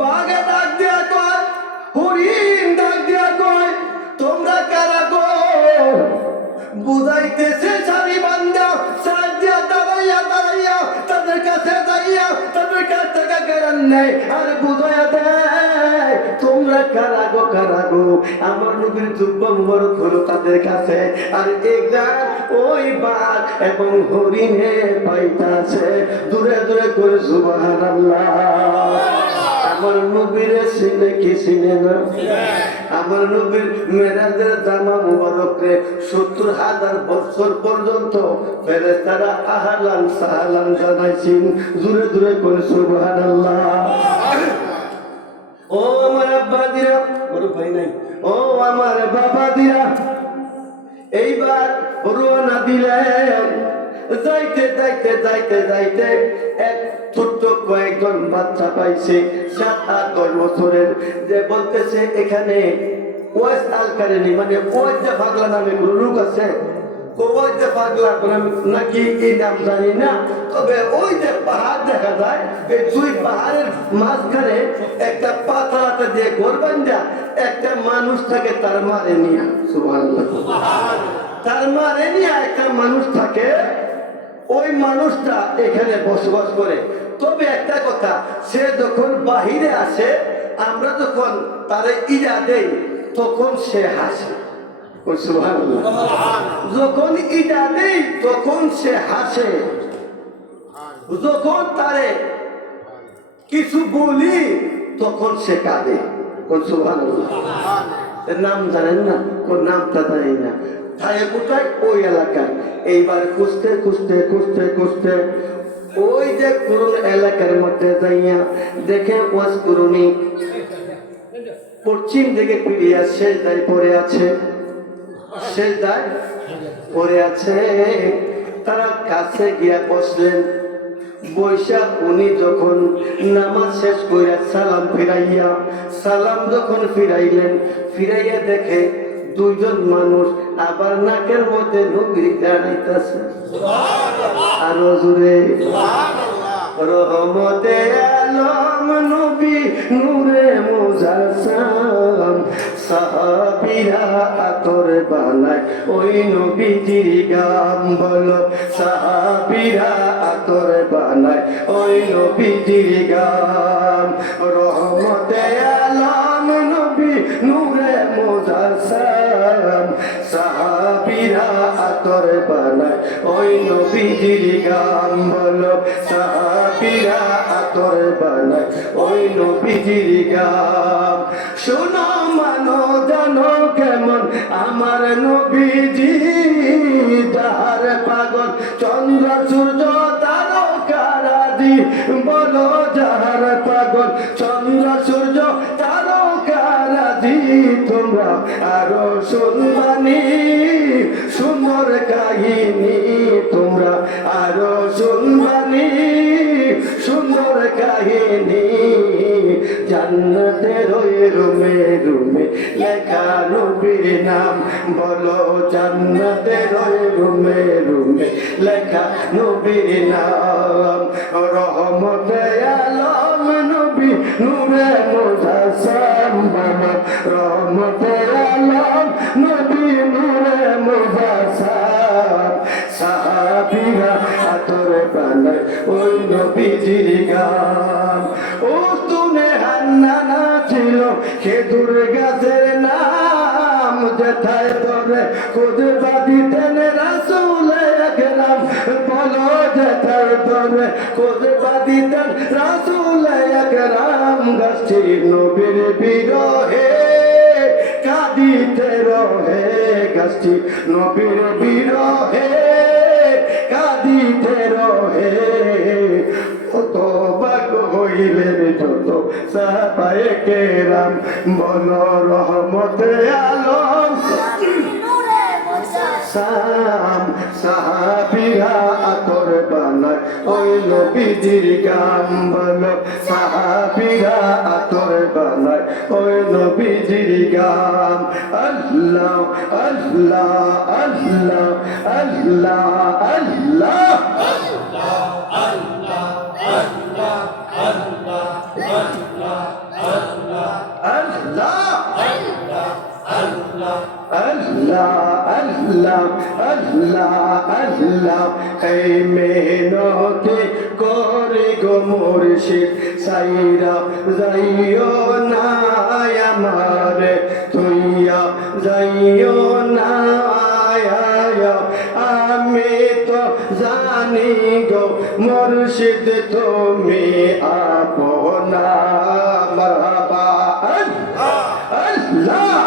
বাগে ডাক দিয়া কয়, হরিণ ডাক দিয়া কয় তোমরা কারা গো? বুঝাইতেছে সারি বান্দা সাজিয়া দাঁড়াইয়া দাঁড়াইয়া তাদের কাছে যাইয়া তাদের কাছ থেকে গেলেন নেই আর বুঝাইয়া দেয় তোমরা কারা গো, কারা গো? আমার নবীর জুব্বা মুবারক হলো তাদের কাছে, আর এই গান ওই বাঘ এবং হরিণে পাইতাছে। দূরে দূরে করে সুবহানাল্লাহ। আমার নবীরে চিনে কি চিনে না? আমার নবীর মেরাজের জামা মুবারকরে ৭০,০০০ বছর পর্যন্ত ফেরেশতারা আহলান সাহলান জানাইছেন। জোরে জোরে করে সুবহানাল্লাহ। ও আমার আব্বাদিরা, বড় ভাই নাই, ও আমার বাবাদিরা, এইবার রওনা দিলেন। যাইতে যাইতে যাইতে যাইতে এক ছোট্ট কয়েকজন বাচ্চা পাইছে ৭-৮-১০ বছরের, যে বলতেছে এখানে ওয়াস আল কারেনি, মানে ওয়াজা পাগলা নামে কোনো লোক আছে। ওয়াজা পাগলা নাকি এই নাম জানি না, তবে ওই যে পাহাড় দেখা যায়, এই দুই পাহাড়ের মাঝখানে একটা পাথরাতে দিয়ে ঘর বান্ধা একটা মানুষ থাকে, তার মারে নিয়া। সুবহানাল্লাহ। তার মারে নিয়া একটা মানুষ থাকে, ওই মানুষটা এখানে বসবাস করে। তবে একটা কথা, সে যখন বাহিরে আসে, আমরা যখন তারে ইজা দেই তখন সে হাসে। যখন ইজা দেই তখন সে হাসে, যখন তারে কিছু বলি তখন সে কাঁদে। নাম জানেন না? কোন নামটা জানি না। থাকে কোথায়? ওই এলাকায়। এইবার খুঁজতে খুঁজতে খুঁজতে খুঁজতে ওই যে কোন এলাকার মধ্যে যাইয়া দেখে ওয়াজ করুনি পশ্চিম দিকে ফিরিয়া সেজদায় পড়ে আছে, সেজদায় পড়ে আছে। তারা কাছে গিয়া বসলেন। বৈশা উনি যখন নামাজ শেষ করে সালাম ফিরাইয়া, সালাম যখন ফিরাইলেন, ফিরাইয়া দেখে দুইজন মানুষ আবার নাকের মধ্যে নবীর দাঁড়াইতেছে। আরো জোরে রহমতে আলম নবী নূরে মুজাসসাম, সাহাবীরা আতর বানায় ওই নবীজির গাম। বলো সাহাবীরা আতর বানায় ওই নবীজির গাম। রহমতে আলম নবী নূরে মুজাসসাম, সাহাবীরা আতর বানায় ওই নবীজির গাম। বলো সাহাবীরা আতর বানায় ওই নবীজির গাম। শোনো মানো জানো কেমন আমার নবীজি, যাহার পাগল চন্দ্র সূর্য তারকারাজি। বলো যাহার পাগল চন্দ্র সূর্য তারকারাজি। তোমরা আরো শুনবানি সুন্দর কাহিনী, তোমরা আরো শুনবানি সুন্দর কাহিনী। জান্নাতে রয়ে রুমে রুমে লেখা নবীর নাম, বলো জান্নাতের ওই রুমে রুমে লেখা নবীর নাম। রহমতে আলম নবী নূরে মুজাসসাম, বলো রহমতে আলম নবী নূরে মুজাসসাম। সাহাবীরা আতর বানায় ওই নবীজির গাম। ও তুনে হান্নানা ছিল খেজুর গাছের নাম, যেথায় তোরে খুদবা দিতেন রাসূল আকরাম, বলো যেথায় তোরে খুদবা দিতেন রাসূল আকরাম। গাছটি নবীর বিরহে কাঁদিতে রহে, গাছটি নবীর বিরহে কাঁদিতে রহে। কত বাক হইলেন যত সাহাবায়ে কেরাম, বলো রহমতে আলম সাম। সাহাবীরা আতর বানায় ওই নবীজির গাম, বলো সাহাবীরা আতর বানায় ওই নবীজির গাম। আল্লাহ আল্লাহ আল্লাহ আল্লাহ আল্লাহ আল্লাহ আল্লাহ আল্লাহ আল্লাহ। এই মেহনতে করে গো মুর্শিদ সাইরা যাইও না আমার, তুইয়া যাইও না। আমি তো জানি গো মুর্শিদ তুমি আপনা। মারহাবা আল্লাহ আল্লাহ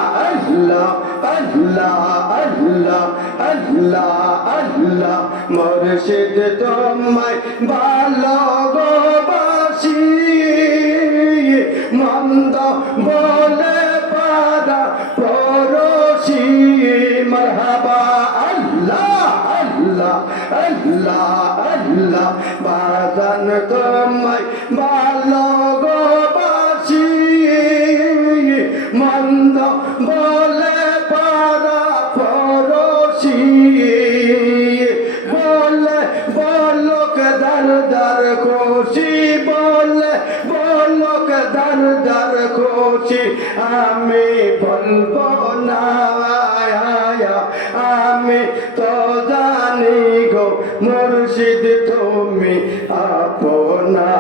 আল্লাহ আল্লাহ আল্লাহ আল্লাহ। মুর্শিদ তোমায় ভালোবাসি, মন্দ বলে পারা পড়োশি। মারহাবা আল্লাহ আল্লাহ আল্লাহ আল্লাহ। বাজান তোমায় ভালোবাসি, মন্দ বলে পারা পড়োশি। বলে বলক দার দার খুশি, বলে বলক দার দার খুশি। আমি বলবো না, আমি তো জানি গো মুর্শিদ তুমি আপনা।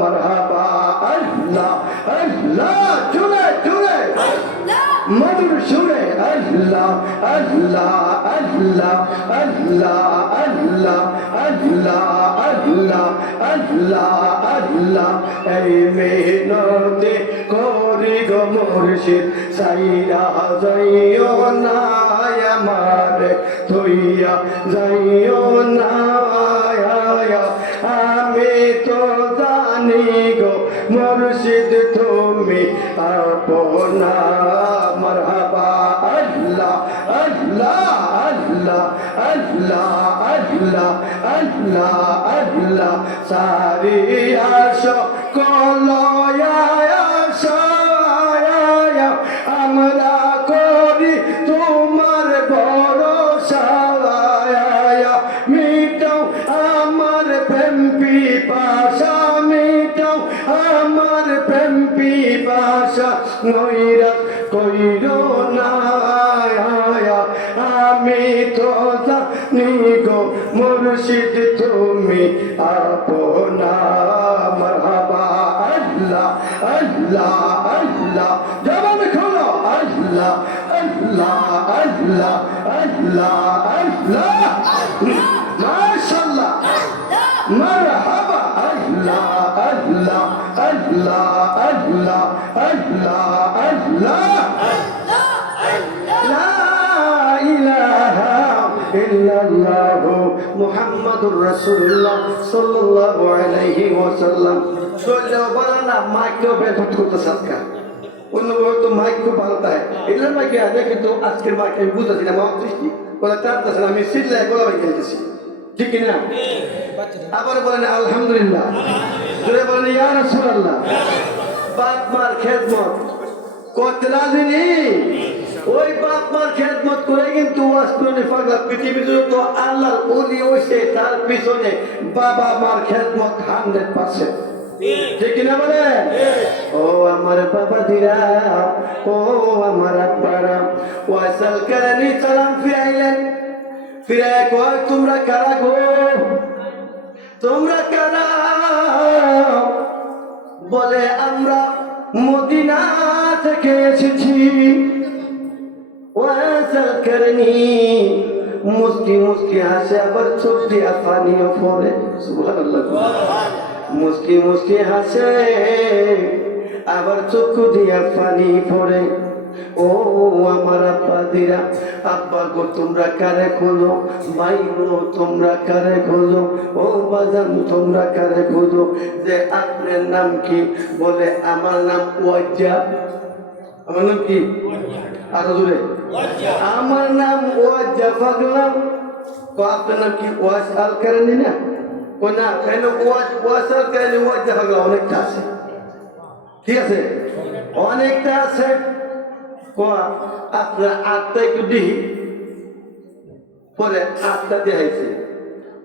মারহাবা আল্লাহ আল্লাহ জুড়ে জুড়ে মধুর সুরে আল্লাহ আল্লাহ আল্লাহ আল্লাহ আল্লাহ আল্লাহ আল্লাহ আল্লাহ আল্লাহ। এই মেহনতে করি গো মুর্শিদ সাইরা যাইও না আমার, তুইয়া যাইও না। আমি তো জানি গো মুর্শিদ তুমি আপনা। মারহাবা আল্লাহ আল্লাহ আল্লাহ আল্লাহ আল্লাহ আল্লাহ আল্লাহ। সারি আসো কলয়া আসো, আমরা করি তোমার ভরসা। মিটাও আমার প্রেম পিপাসা, মিটাও আমার প্রেম পিপাসা। নৈরাশ কইরো না, আমি তো জানি গো মুর্শিদ তুমি আপনা। মারহাবা আল্লাহ আল্লাহ আল্লাহ। জবান খোলো আল্লাহ আল্লাহ আল্লাহ আল্লাহ আল্লাহ। মাশাআল্লাহ মারহাবা আল্লাহ আল্লাহ আল্লাহ আল্লাহ আল্লাহ আল্লাহ। লা ইলাহা ইল্লাল্লাহ মুহাম্মাদুর রাসূলুল্লাহ সাল্লাল্লাহু আলাইহি ওয়াসাল্লাম। সোজা বানানা মাইক্রো বেদত করতে সাদকা অন্য তো মাইক্রো বানাতে হয়। এগুলোর মাইকে আগে কিন্তু আজকের মাইকে আমি বুঝতেছি না, আমার দৃষ্টি বলে চারতেছে না, আমি সিল্লায় গোলা মাইকে খেলতেছি, ঠিক কিনা? আবার বলেন আলহামদুলিল্লাহ, জোরে বলেন ইয়া রাসূলুল্লাহ। বাপ মার খেদমত করতে রাজি নেই। ওই বাপ মার খেদমত করে কিন্তু ওয়াসকুনে পাগলা পৃথিবীতে তো আল্লাহর ওলি হইছে তার পিছনে বাবা মার খেদমত 100%। ঠিক কিনা বলে? ও আমার বাবা দিরা, ও আমার আব্বারা, ওয়াসাল কারানি সালাম ফিরাইলেন। ফিরায় কয় তোমরা কারা গো, তোমরা কারা? বলে আমরা মদিনা থেকে এসেছি। ওয়াসাল কারানি মুস্কি মুস্কি হাসে, আবার চোখ দিয়া পানিও পড়ে। সুবহানাল্লাহ। মুস্কি মুস্কি হাসে, আবার চক্ষু দিয়া পানি পড়ে। ও আমার আব্বা দিরা, আব্বা গো তোমরা কারে খোঁজো, ভাই গো তোমরা কারে খোঁজো, ও বাজান তোমরা কারে খোঁজো? যে আপনার নাম কি? বলে আমার নাম ওয়াজ্জা। আমার নাম কি? আরো জোরে। আমার নাম ওয়াজ্জা পাগলা। আপনার নাম কি? ওয়াজ আল কারানি না? ও না, কেন ওয়াজ আল কারানি ওয়াজ্জা পাগলা অনেকটা আছে। ঠিক আছে, অনেকটা আছে। আপনার আটটা একটু দিই, পরে আটটা দেখাইছে।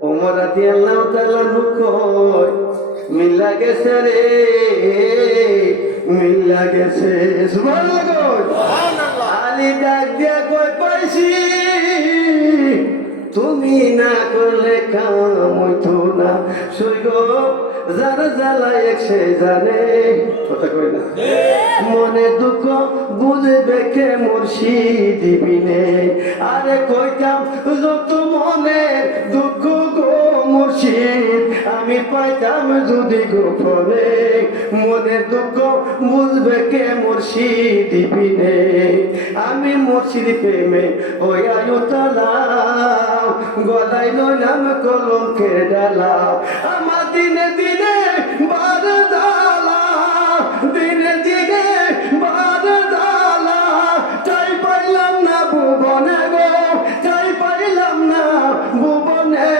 ওমর রাদিয়াল্লাহু তাআলা কয় মিল্লা গেছে রে, মিল্লা গেছে। সুবহানাল্লাহ। আলী ডাক দিয়া কয় পাইছি, তুমি না করলে কাম হইতো না। সৈগ যার জ্বালা একসে জানে, কথা কই না। মনে দুঃখ বুঝবে কে মুর্শিদ দিবিনে। আরে কইতাম যত মনে দুঃখ গো মুর্শিদ আমি পাইতাম যদি গোপনে। মনে দুঃখ বুঝবে কে মুর্শিদ দিবিনে। আমি মুর্শিদ প্রেমে ওই আয়ুতালা, গলাই নইলাম কলঙ্কের ডালা। আমার দিনে দিনে বার দালা, দিনে দিনে বার দালা। তাই পাইলাম না ভুবনে গো, তাই পাইলাম না ভুবনে।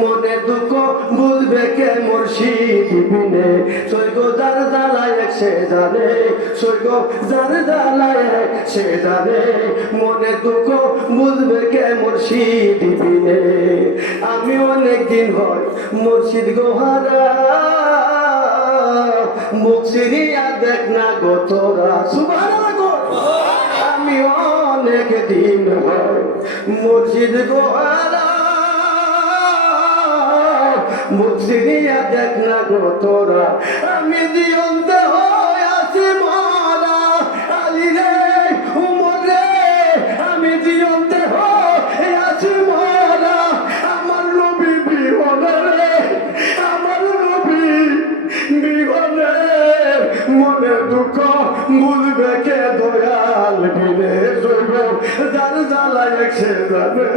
মনে দুঃখ বুঝবে কে মুর্শিদ বিনে। সৈগ যার জ্বালায় সে জানে, সৈগ যার জ্বালায় সে জানে। মনে দুঃখ বুঝবে কে মুর্শিদ বিনে। আমি অনেকদিন হয় মুর্শিদ গোহারা, মুখ সিরিয়া দেখ না গো তোরা। সুবহানাল্লাহ। আমি অনেক দিন হয় মুর্শিদ গোহারা, মুখ সিরিয়া দেখ না গো তোরা। আমি জীবন্ত হয়ে আছি মরা, আলী রে উমর রে আমি জীবন্ত হয়ে আছি মরা। আমার নবী বিহনে রে, আমার নবী বিহনে। মনে দুঃখ বুঝবে কে দয়াল বিনে। সইব যার জ্বালায় সে জানে,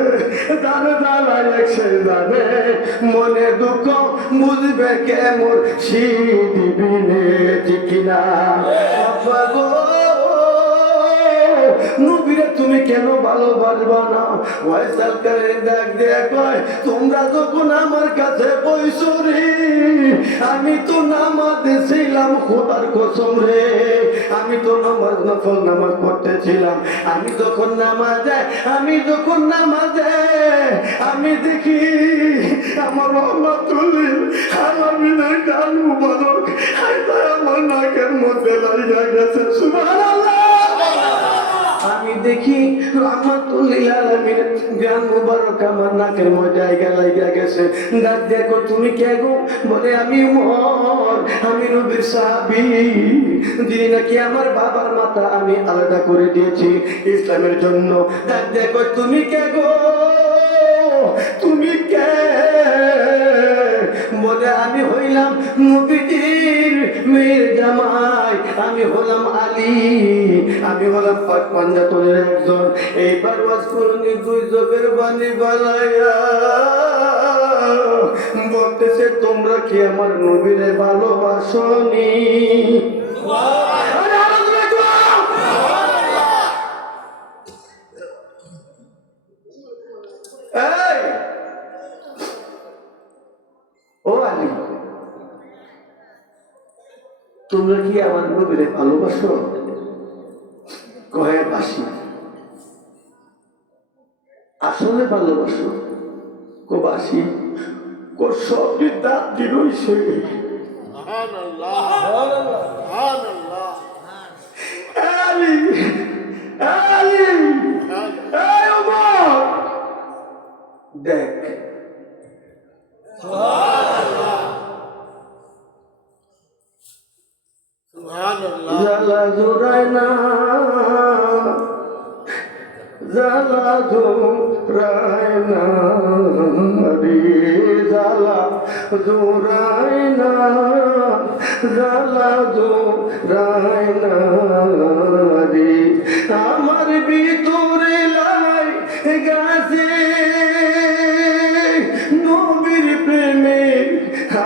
যার জ্বালায় সে জানে। মনে দুঃখ বুঝবে কে মুর্শিদ বিনে। ঠিক কিনা? নবীরে তুমি কেন ভালোবাসবা না? ওয়াইসাল কারানি ডাক দিয়ে কয় তোমরা যখন আমার কাছে বইছো রে, আমি তো নামাজে ছিলাম খোদার কসম রে। আমি তো নামাজ নফল নামাজ পড়তেছিলাম। আমি যখন নামাজে, আমি যখন নামাজে আমি দেখি আমার রহমাতুল্লিল আলামিনের গান মুবারক আমার নাকের মধ্যে লাগিয়া গেছে। সুবহানাল্লাহ। আমি দেখি রহমাতুল্লিল আলামিনের গান মুবারক আমার নাকের মধ্যে লাগিয়া গেছে। ডাক দেখো তুমি কে গো? বলে আমি উমর, আমি নবীর সাহাবী, যিনি নাকি আমার বাবার মাথা আমি আলাদা করে দিয়েছি ইসলামের জন্য। ডাক দেখো তুমি কে গো? তুমি কে? বলে আমি হইলাম নবীর মেয়ের জামাই, আমি হলাম আলী, আমি হলাম পাক পাঞ্জাতনের একজন। এইবার ওয়াজ করুনি দুই চোখের বাণী বালাইয়া বলতেছে তোমরা কি আমার নবীরে ভালোবাসনি? ও আলী, তোমরা কি আমার নবীরে ভালোবাসো? আসলে ভালোবাসো? বাসি সব দাঁত দিয়ে রইছে। আলী আলী এই ওমর দেখ জ্বালা জোড়ায় না জ্বালা জোড়ায় না রে জ্বালা জোড়ায় না জ্বালা জোড়ায় না রে আমার ভিতরে লাই গাছে নবীর প্রেমে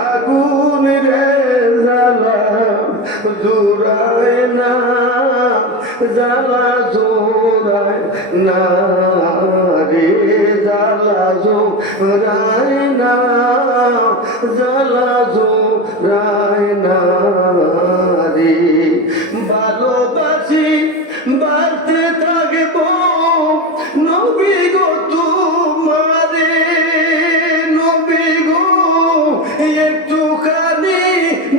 আগুন রে জ্বালা জোড়ায় না জ্বালা জোড়ায় না রে জ্বালা জোড়ায় না জ্বালা জোড়ায় না রে ভালোবাসি বাড়তে থাকবো নবী গো তোমারে নবী গো একটুখানি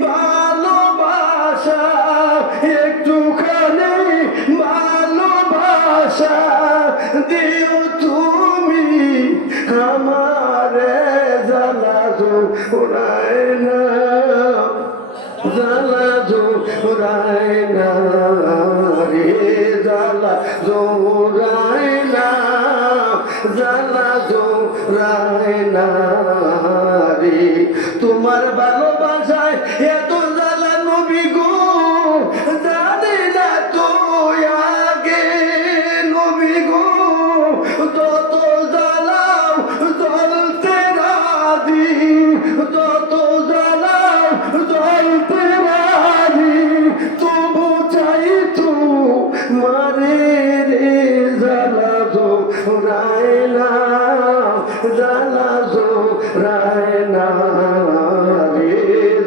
ভালোবাসা একটুখানি ভালোবাসা দিও তুমি আমারে জ্বালা জোড়ায় না জ্বালা জোড়ায় না রে জ্বালা জোড়ায় না জ্বালা জোড়ায় না রে তোমার ভালোবাসায় এত জ্বালা নবী গো জানি না তো আগে নবী গো তত জ্বালাও জ্বলতে রাজি তত জ্বালাও জ্বলতে রাজি তবু চাই তো মারে রে জ্বালা জোড়ায় না জ্বালা জোড়ায় না রে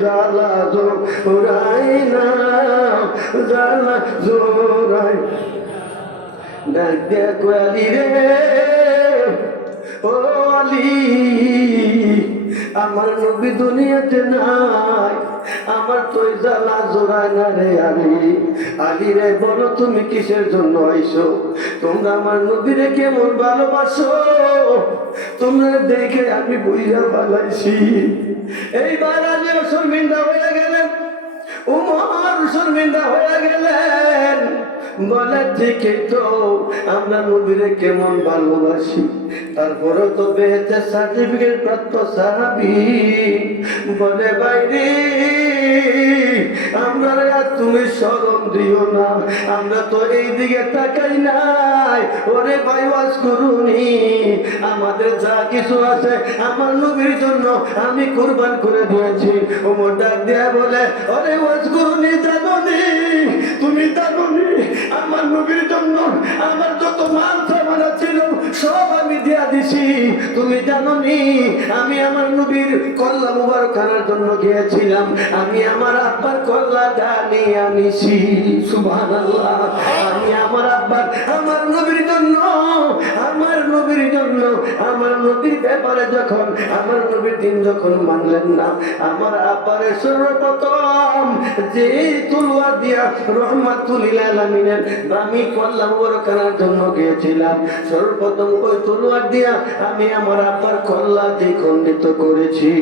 জ্বালা জোড়ায় না জ্বালা জোড়ায় ডাক দেখো আলী রে ও আলী আমার নবী দুনিয়াতে নাই আমার তো জ্বালা জোড়ায় না রে আলী আলী রে বলো তুমি কিসের জন্য আইছো তোমরা আমার নবীরে কেমন ভালোবাসো তোমরা দেখে আমি বুঝা পালাইছি এইবার আলী শর্মিন্দা হয়ে গেলেন উমর শর্মিন্দা হয়ে গেলেন বলে ঠিকই তো আমরা নবীরে কেমন ভালোবাসি তারপরেও তো বেহেতে সার্টিফিকেট প্রাপ্ত সাহাবী বলে বাইরে আমরা আর তুমি শরম দিও না আমরা তো এই দিকে তাকাই নাই ওরে ভাই ওয়াজ করুনি আমাদের যা কিছু আছে আমার নবীর জন্য আমি কুরবান করে দিয়েছি ওমর ডাক দেয়া বলে ওরে ওয়াজ করুনি জানোনি তুমি জানোনি আমার নবীর জন্য আমার যত মান সামানা ছিল সব আমি দিয়া দিছি তুমি জানোনি আমি আমার নবীর কল্লা মুবারক খানার জন্য গিয়েছিলাম আমি আমার আব্বার কল্লাটা নিয়ে আনিছি সুবহানাল্লাহ আমি আমার আব্বার আমার নবীর জন্য আমার নবীর জন্য আমার নবীর ব্যাপারে যখন আমার নবীর দিন যখন মানলেন না আমার আব্বারে সর্বপ্রথম যে তলোয়ার দিয়া রহমাতুল লিল আলামিনের আমি কল্লা মুবারক খানার জন্য গিয়েছিলাম সর্বপ্রথম ওই তলোয়ার দিয়া আমি আমার আব্বার কল্লা দ্বিখণ্ডিত করেছি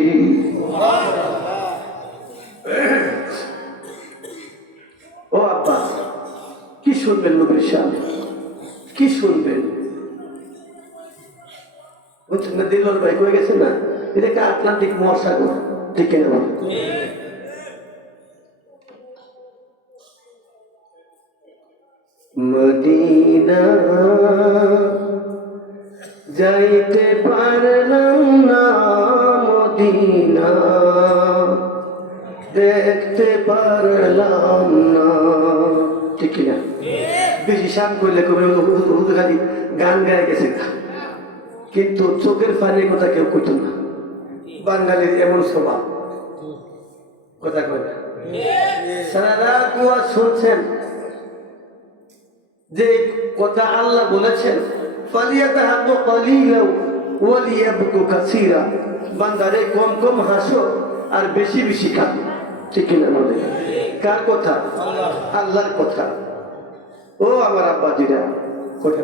ও আব্বা কি শুনবেন নবীর সামনে কি শুনবেন বুঝছেন না দিলর ভাই হয়ে গেছে না এটা একটা আটলান্টিক মহাসাগর ঠিক না মদিনা যাইতে পারলাম না মদিনা দেখতে পারলাম না ঠিক না বেশি শান করলে কবি খালি গান গায়ে গেছে কিন্তু চোখের পানির কথা কেউ কইত না বাঙালির এমন স্বভাব কথা কয় না সারা রাত ওয়াজ শুনছেন যে কথা আল্লাহ বলেছেন ফালিয়াতাহাক্কু কালিলাও ওয়া লিয়াবকু কাসীরা, বান্দারে কম কম হাসো আর বেশি বেশি কাঁদো। ঠিক কিনা বলে? কার কথা? আল্লাহর কথা। ও আমার আব্বাজিরা, কথা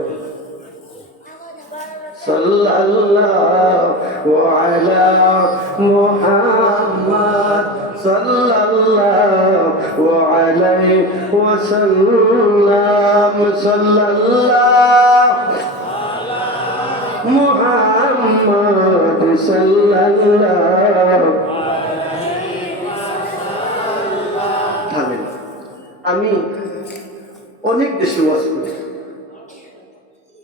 সাল্লাল্লাহু আলা মুহাম্মদ সাল্লাল্লাহু আলাইহি ওয়াসাল্লাম, সাল্লাল্লাহু মুহাম্মদ সাল্লাল্লাহু। থামেন, আমি অনেক দেশে ওয়াজ করি,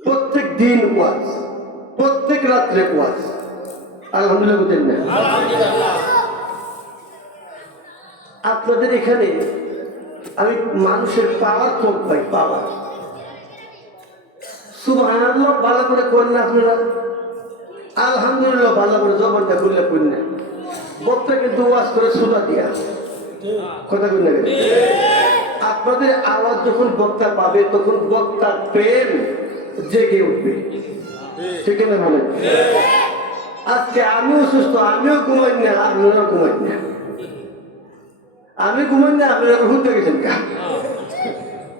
প্রত্যেক দিন ওয়াজ, প্রত্যেক রাত্রে ওয়াজ। আলহামদুলিল্লাহ বলতেন না? আপনাদের এখানে আমি মানুষের পাওয়ার কম পাই, পাওয়ার। সুবহানাল্লাহ ভালো করে করেন না আপনারা? আলহামদুলিল্লাহ ভালো করে জবানটা খুললে করেন না। বক্তা কিন্তু ওয়াজ করে সুদা দিয়া, কথা কই না? আপনাদের আওয়াজ যখন বক্তা পাবে তখন বক্তার প্রেম জেগে উঠবে। ঠিক না বলেন? আজকে আমিও সুস্থ, আমিও ঘুমাই না, আপনারাও ঘুমাই না। আমি ঘুমাই না, আপনারা ঘুরতে গেছেন কা?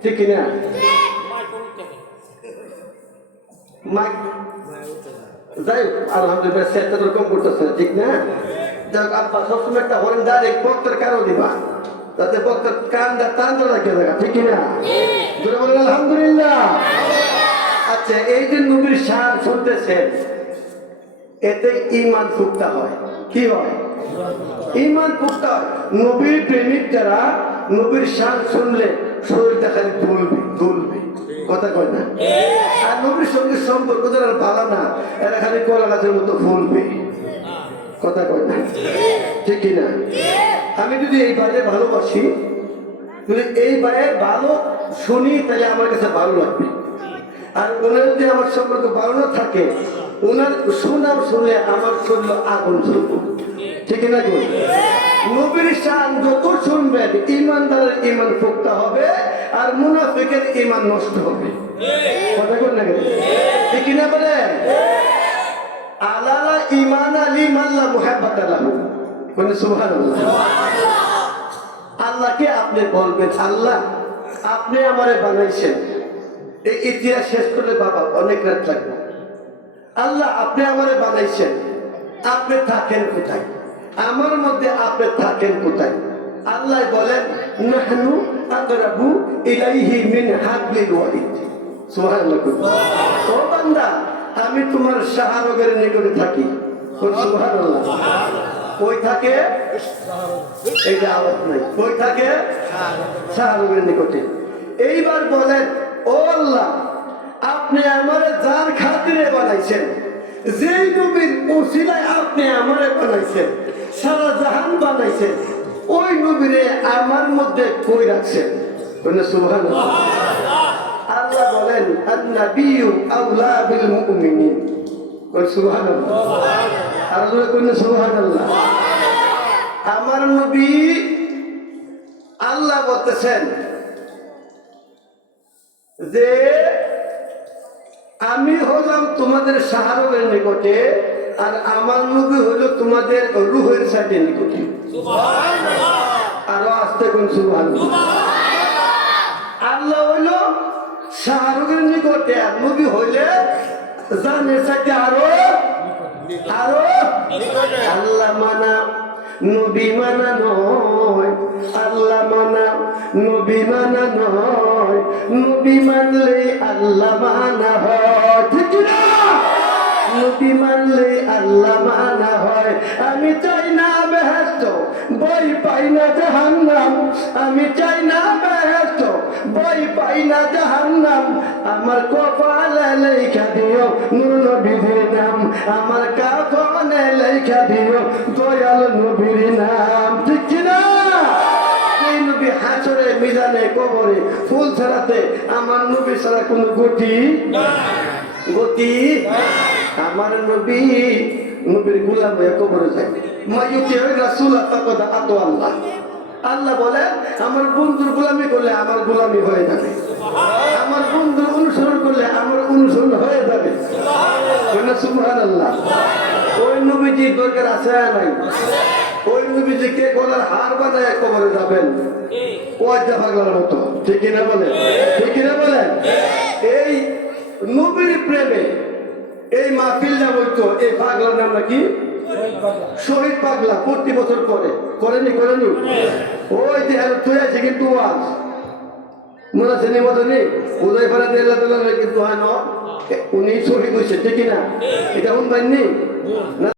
ঠিক না? যাই হোক, আলহামদুলিল্লাহ চেষ্টা তো কম করতেছে না, ঠিক না? যাই হোক, আব্বা সবসময় একটা হরেন ডাইরেক্ট বক্তার কারো দিবা, যাতে বক্তার কানটা টানতে রাখে দেখা, ঠিক না? বলেন আলহামদুলিল্লাহ। আচ্ছা, এই যে নবীর শান শুনতেছেন, এতে ঈমান পুক্তা হয়। কি হয়? ঈমান পুক্তা হয়। নবীর প্রেমিক যারা নবীর শান শুনলে শরীরটা খালি দুলবে, দুলবে, কথা কয় না? আর নবীর সঙ্গে সম্পর্ক যারা ভালো না, এরা খালি কলা গাছের মতো ফুলবে, কথা কয় না? ঠিক কিনা? আমি যদি এই বাইরে ভালোবাসি, যদি এই বাইরে ভালো শুনি, তাহলে আমার কাছে ভালো লাগবে। আর ওনার যদি আমার সম্পর্ক ভালো না থাকে, ওনার সুনাম শুনলে আমার শরীর আগুন শুনবো, ঠিক না? নবীর শান যত শুনবেন, ইমানদারের ইমান পোক্তা হবে আর মুনাফিকের ইমান নষ্ট হবে, কথা কই না? ঠিক না বলে? আলালা ঈমান আলী মাল্লা মুহাব্বাত লাহু, বলেন সুবহানাল্লাহ। আল্লাহকে আপনি বলবেন, আল্লাহ আপনি আমারে বানাইছেন, এই ইতিহাস শেষ করলে বাবা অনেক রাত লাগবে। আল্লাহ আপনি আমারে বানাইছেন, আপনি থাকেন কোথায়? আমার মধ্যে আপনি থাকেন কোথায়? আল্লাহ বলেন, নাহনু আকরাবু ইলাইহি মিন হাবলিল ওয়ারিদ। সুবহানাল্লাহ। ও বান্দা, আমি তোমার শাহরগের নিকটে থাকি। সুবহানাল্লাহ। কই থাকে? এই যে আওয়াজ নাই, কই থাকে? শাহরগের নিকটে। এইবার বলেন, ও আল্লাহ আপনি আমারে যার খাতিরে বানাইছেন, যেই নবীর ওসিলায় আপনি আমারে বানাইছেন, সারা জাহান বানাইছেন, ওই নবীরে আমার মধ্যে কই রাখছেন? সুবহানাল্লাহ। আল্লাহ বলেন, আন-নাবিয়্যু আওলা বিল মুমিনিন। সুবহানাল্লাহ। আর জোরে কইন সুবহানাল্লাহ। আমার নবী, আল্লাহ বলতেছেন যে আমি হলাম তোমাদের শাহরগের নিকটে, আর আমার নবী হলো তোমাদের রুহের সাথে নিকটে। আরো আসতে কোন সুবহানাল্লাহ। আল্লাহ হইলো শাহরগের নিকটে, আর নবী হইলে জানের সাথে আরো আরো। আল্লাহ মানা নবী মানা নয়, আল্লাহ মানা নবী মানা নয়, নবী মানলে আল্লাহ মানা হয়, ঠিক না? নবী মানলে আল্লাহ মানা হয়। আমি চাই না বেহেশত, বই পাই না জাহান্নাম। আমি চাই না বেহেশত, বই পাই না জাহান্নাম। আমার কপালে লেখা দিও নূর নবীর নাম, আমার কাফনে লেখা দিও দয়াল নবীর নাম, ঠিক না? এই নবী হাসরে মিজানে কবরে ফুল ছাড়াতে আমার নবী ছাড়া কোনো গতি গতি। আমার নবী নবীর গোলাম হয়ে কবরে যায়। মাইয়ুতি রাসূল ফাকাদ আতা আল্লাহ। আল্লাহ বলেন আমার বন্ধুর গোলামি করলে আমার গোলামি হয়ে যাবে, আমার বন্ধুর অনুসরণ করলে আমার অনুসরণ হয়ে যাবে। সুবহানাল্লাহ। ওই নবীজির দরকার আছে নাই? ওই নবীজিকে গলার হার বানায় কবরে যাবেন কয়টা পাগলার মতো, ঠিক না বলেন? ঠিক না বলেন? এই নবীর প্রেমে এই মাহফিলটা বলতো, এই পাগলার নাম নাকি শহীদ পাগলা। প্রতি বছর করে করেনি করেনি? ওই যে তুই আছে কিন্তু আজ মনে আছে নি মতো নেই উদয় ফেরা দিয়ে কিন্তু হয় না উনি শহীদ হয়েছে, ঠিক না? এটা উনবাইনি না?